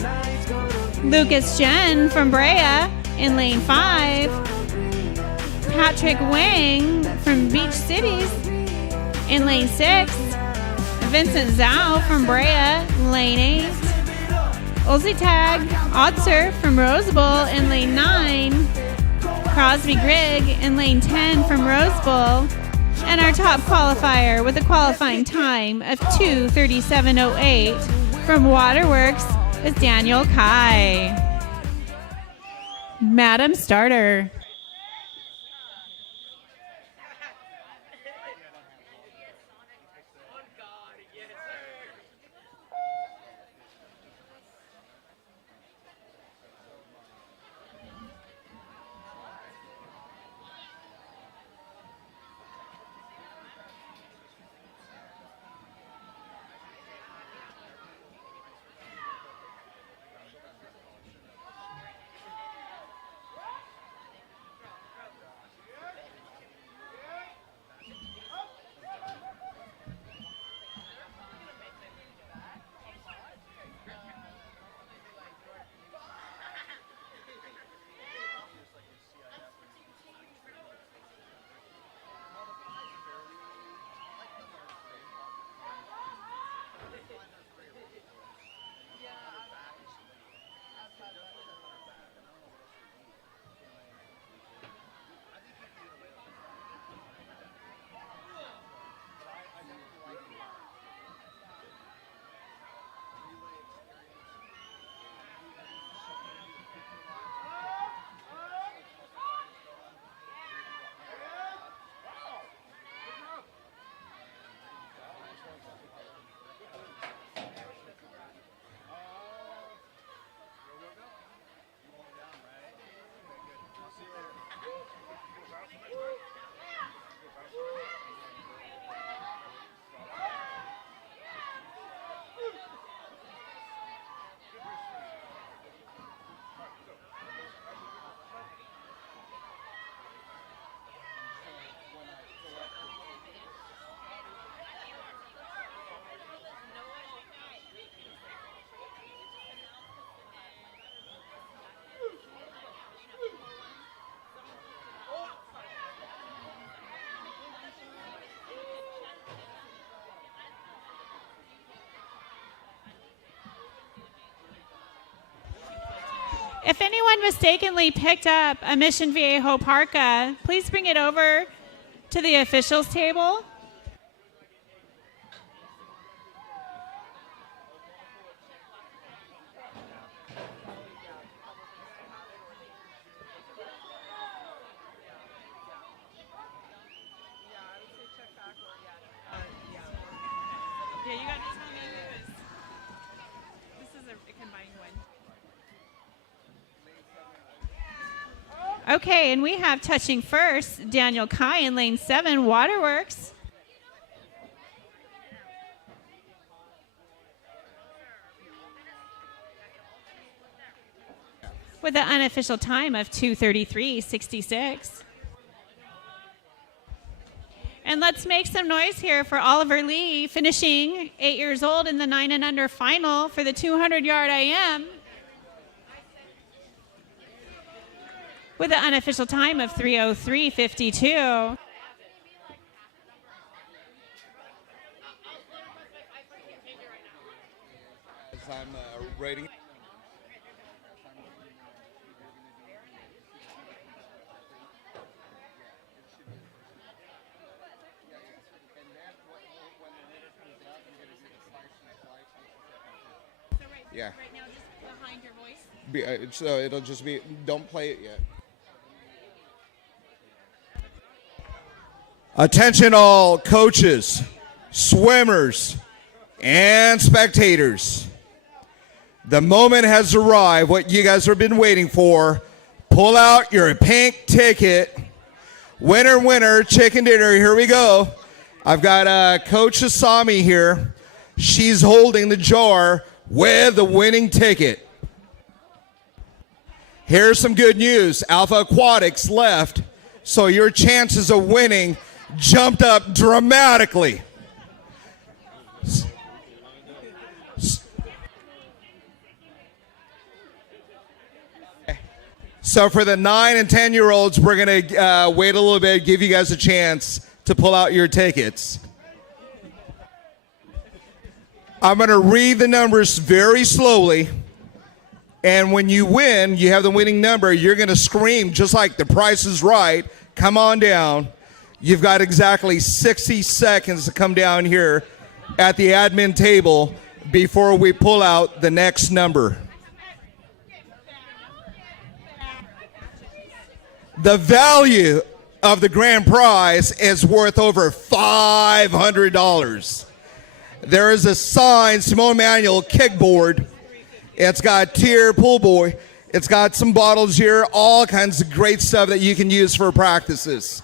Lucas Jen from Brea in lane 5, Patrick Wang from Beach Cities in lane 6, Vincent Zhao from Brea in lane 8, Ulzitag Otzer from Rose Bowl in lane 9, Crosby Grigg in lane 10 from Rose Bowl, and our top qualifier with a qualifying time of 2:37.08 from Waterworks is Daniel Kai. Madam Starter. If anyone mistakenly picked up a Mission Viejo parka, please bring it over to the officials table. Yeah, you got to tell me who is. This is a combined one. Okay, and we have touching first, Daniel Kai in lane 7, Waterworks. With an unofficial time of 2:33.66. And let's make some noise here for Oliver Lee, finishing 8 years old in the 9 and under final for the 200-yard IM. With an unofficial time of 3:03.52. As I'm rating. Yeah. Right now, just behind your voice. So it'll just be, don't play it yet. Attention all coaches, swimmers, and spectators. The moment has arrived, what you guys have been waiting for. Pull out your pink ticket. Winner, winner, chicken dinner, here we go. I've got Coach Asami here. She's holding the jar with the winning ticket. Here's some good news. Alpha Aquatics left, so your chances of winning jumped up dramatically. So for the 9 and 10-year-olds, we're going to wait a little bit, give you guys a chance to pull out your tickets. I'm going to read the numbers very slowly, and when you win, you have the winning number, you're going to scream just like The Price is Right. Come on down. You've got exactly 60 seconds to come down here at the admin table before we pull out the next number. The value of the grand prize is worth over $500. There is a signed Simone Manuel kickboard. It's got tier pool boy. It's got some bottles here, all kinds of great stuff that you can use for practices.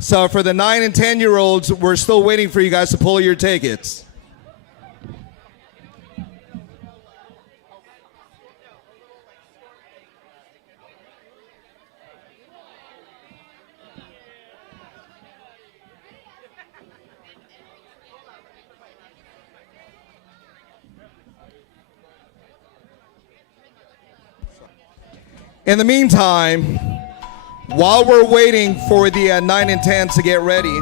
So for the 9 and 10-year-olds, we're still waiting for you guys to pull your tickets. In the meantime, while we're waiting for the 9 and 10 to get ready,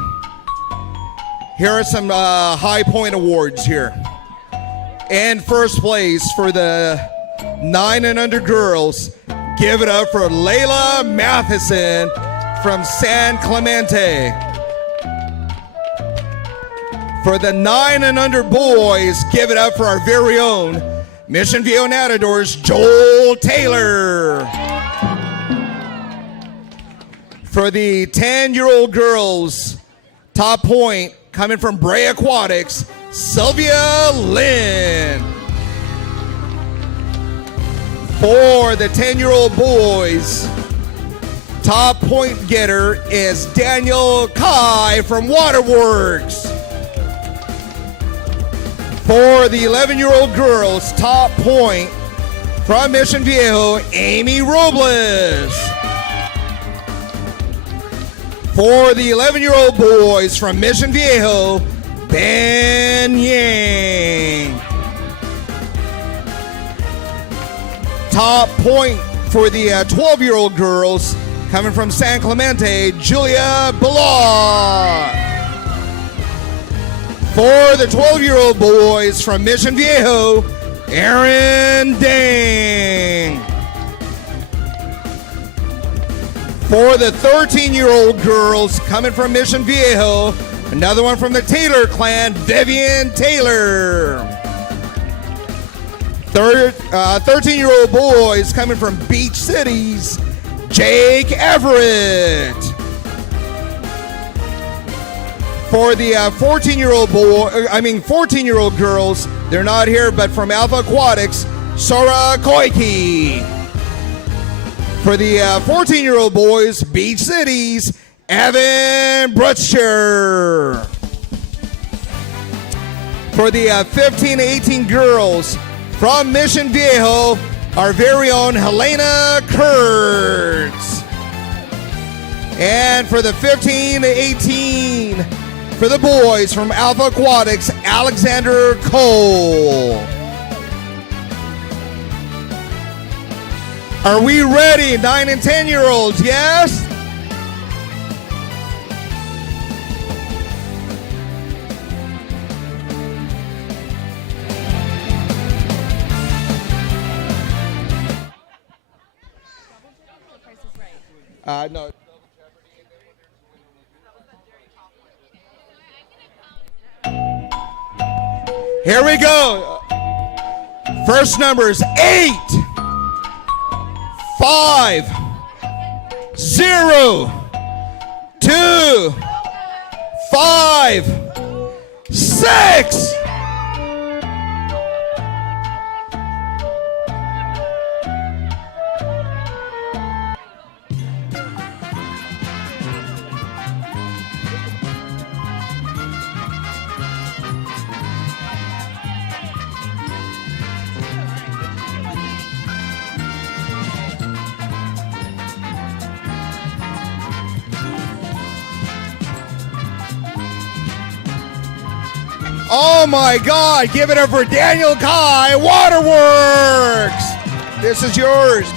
here are some high point awards here. In first place for the 9 and under girls, give it up for Layla Matheson from San Clemente. For the 9 and under boys, give it up for our very own Mission Viejo Matadors, Joel Taylor. For the 10-year-old girls, top point coming from Bray Aquatics, Sylvia Lynn. For the 10-year-old boys, top point getter is Daniel Kai from Waterworks. For the 11-year-old girls, top point from Mission Viejo, Amy Robles. For the 11-year-old boys from Mission Viejo, Ben Yang. Top point for the 12-year-old girls coming from San Clemente, Julia Ballard. For the 12-year-old boys from Mission Viejo, Aaron Dang. For the 13-year-old girls coming from Mission Viejo, another one from the Taylor clan, Vivian Taylor. 13-year-old boys coming from Beach Cities, Jake Everett. For the 14-year-old girls, they're not here, but from Alpha Aquatics, Sora Koike. For the 14-year-old boys, Beach Cities, Evan Brutcher. For the 15 to 18 girls from Mission Viejo, our very own Helena Kurtz. And for the 15 to 18 for the boys from Alpha Aquatics, Alexander Cole. Are we ready, 9 and 10-year-olds? Yes? No. Here we go. First number is 8, 5, 0, 2, 5, 6. Oh my God, give it up for Daniel Kai Waterworks. This is yours.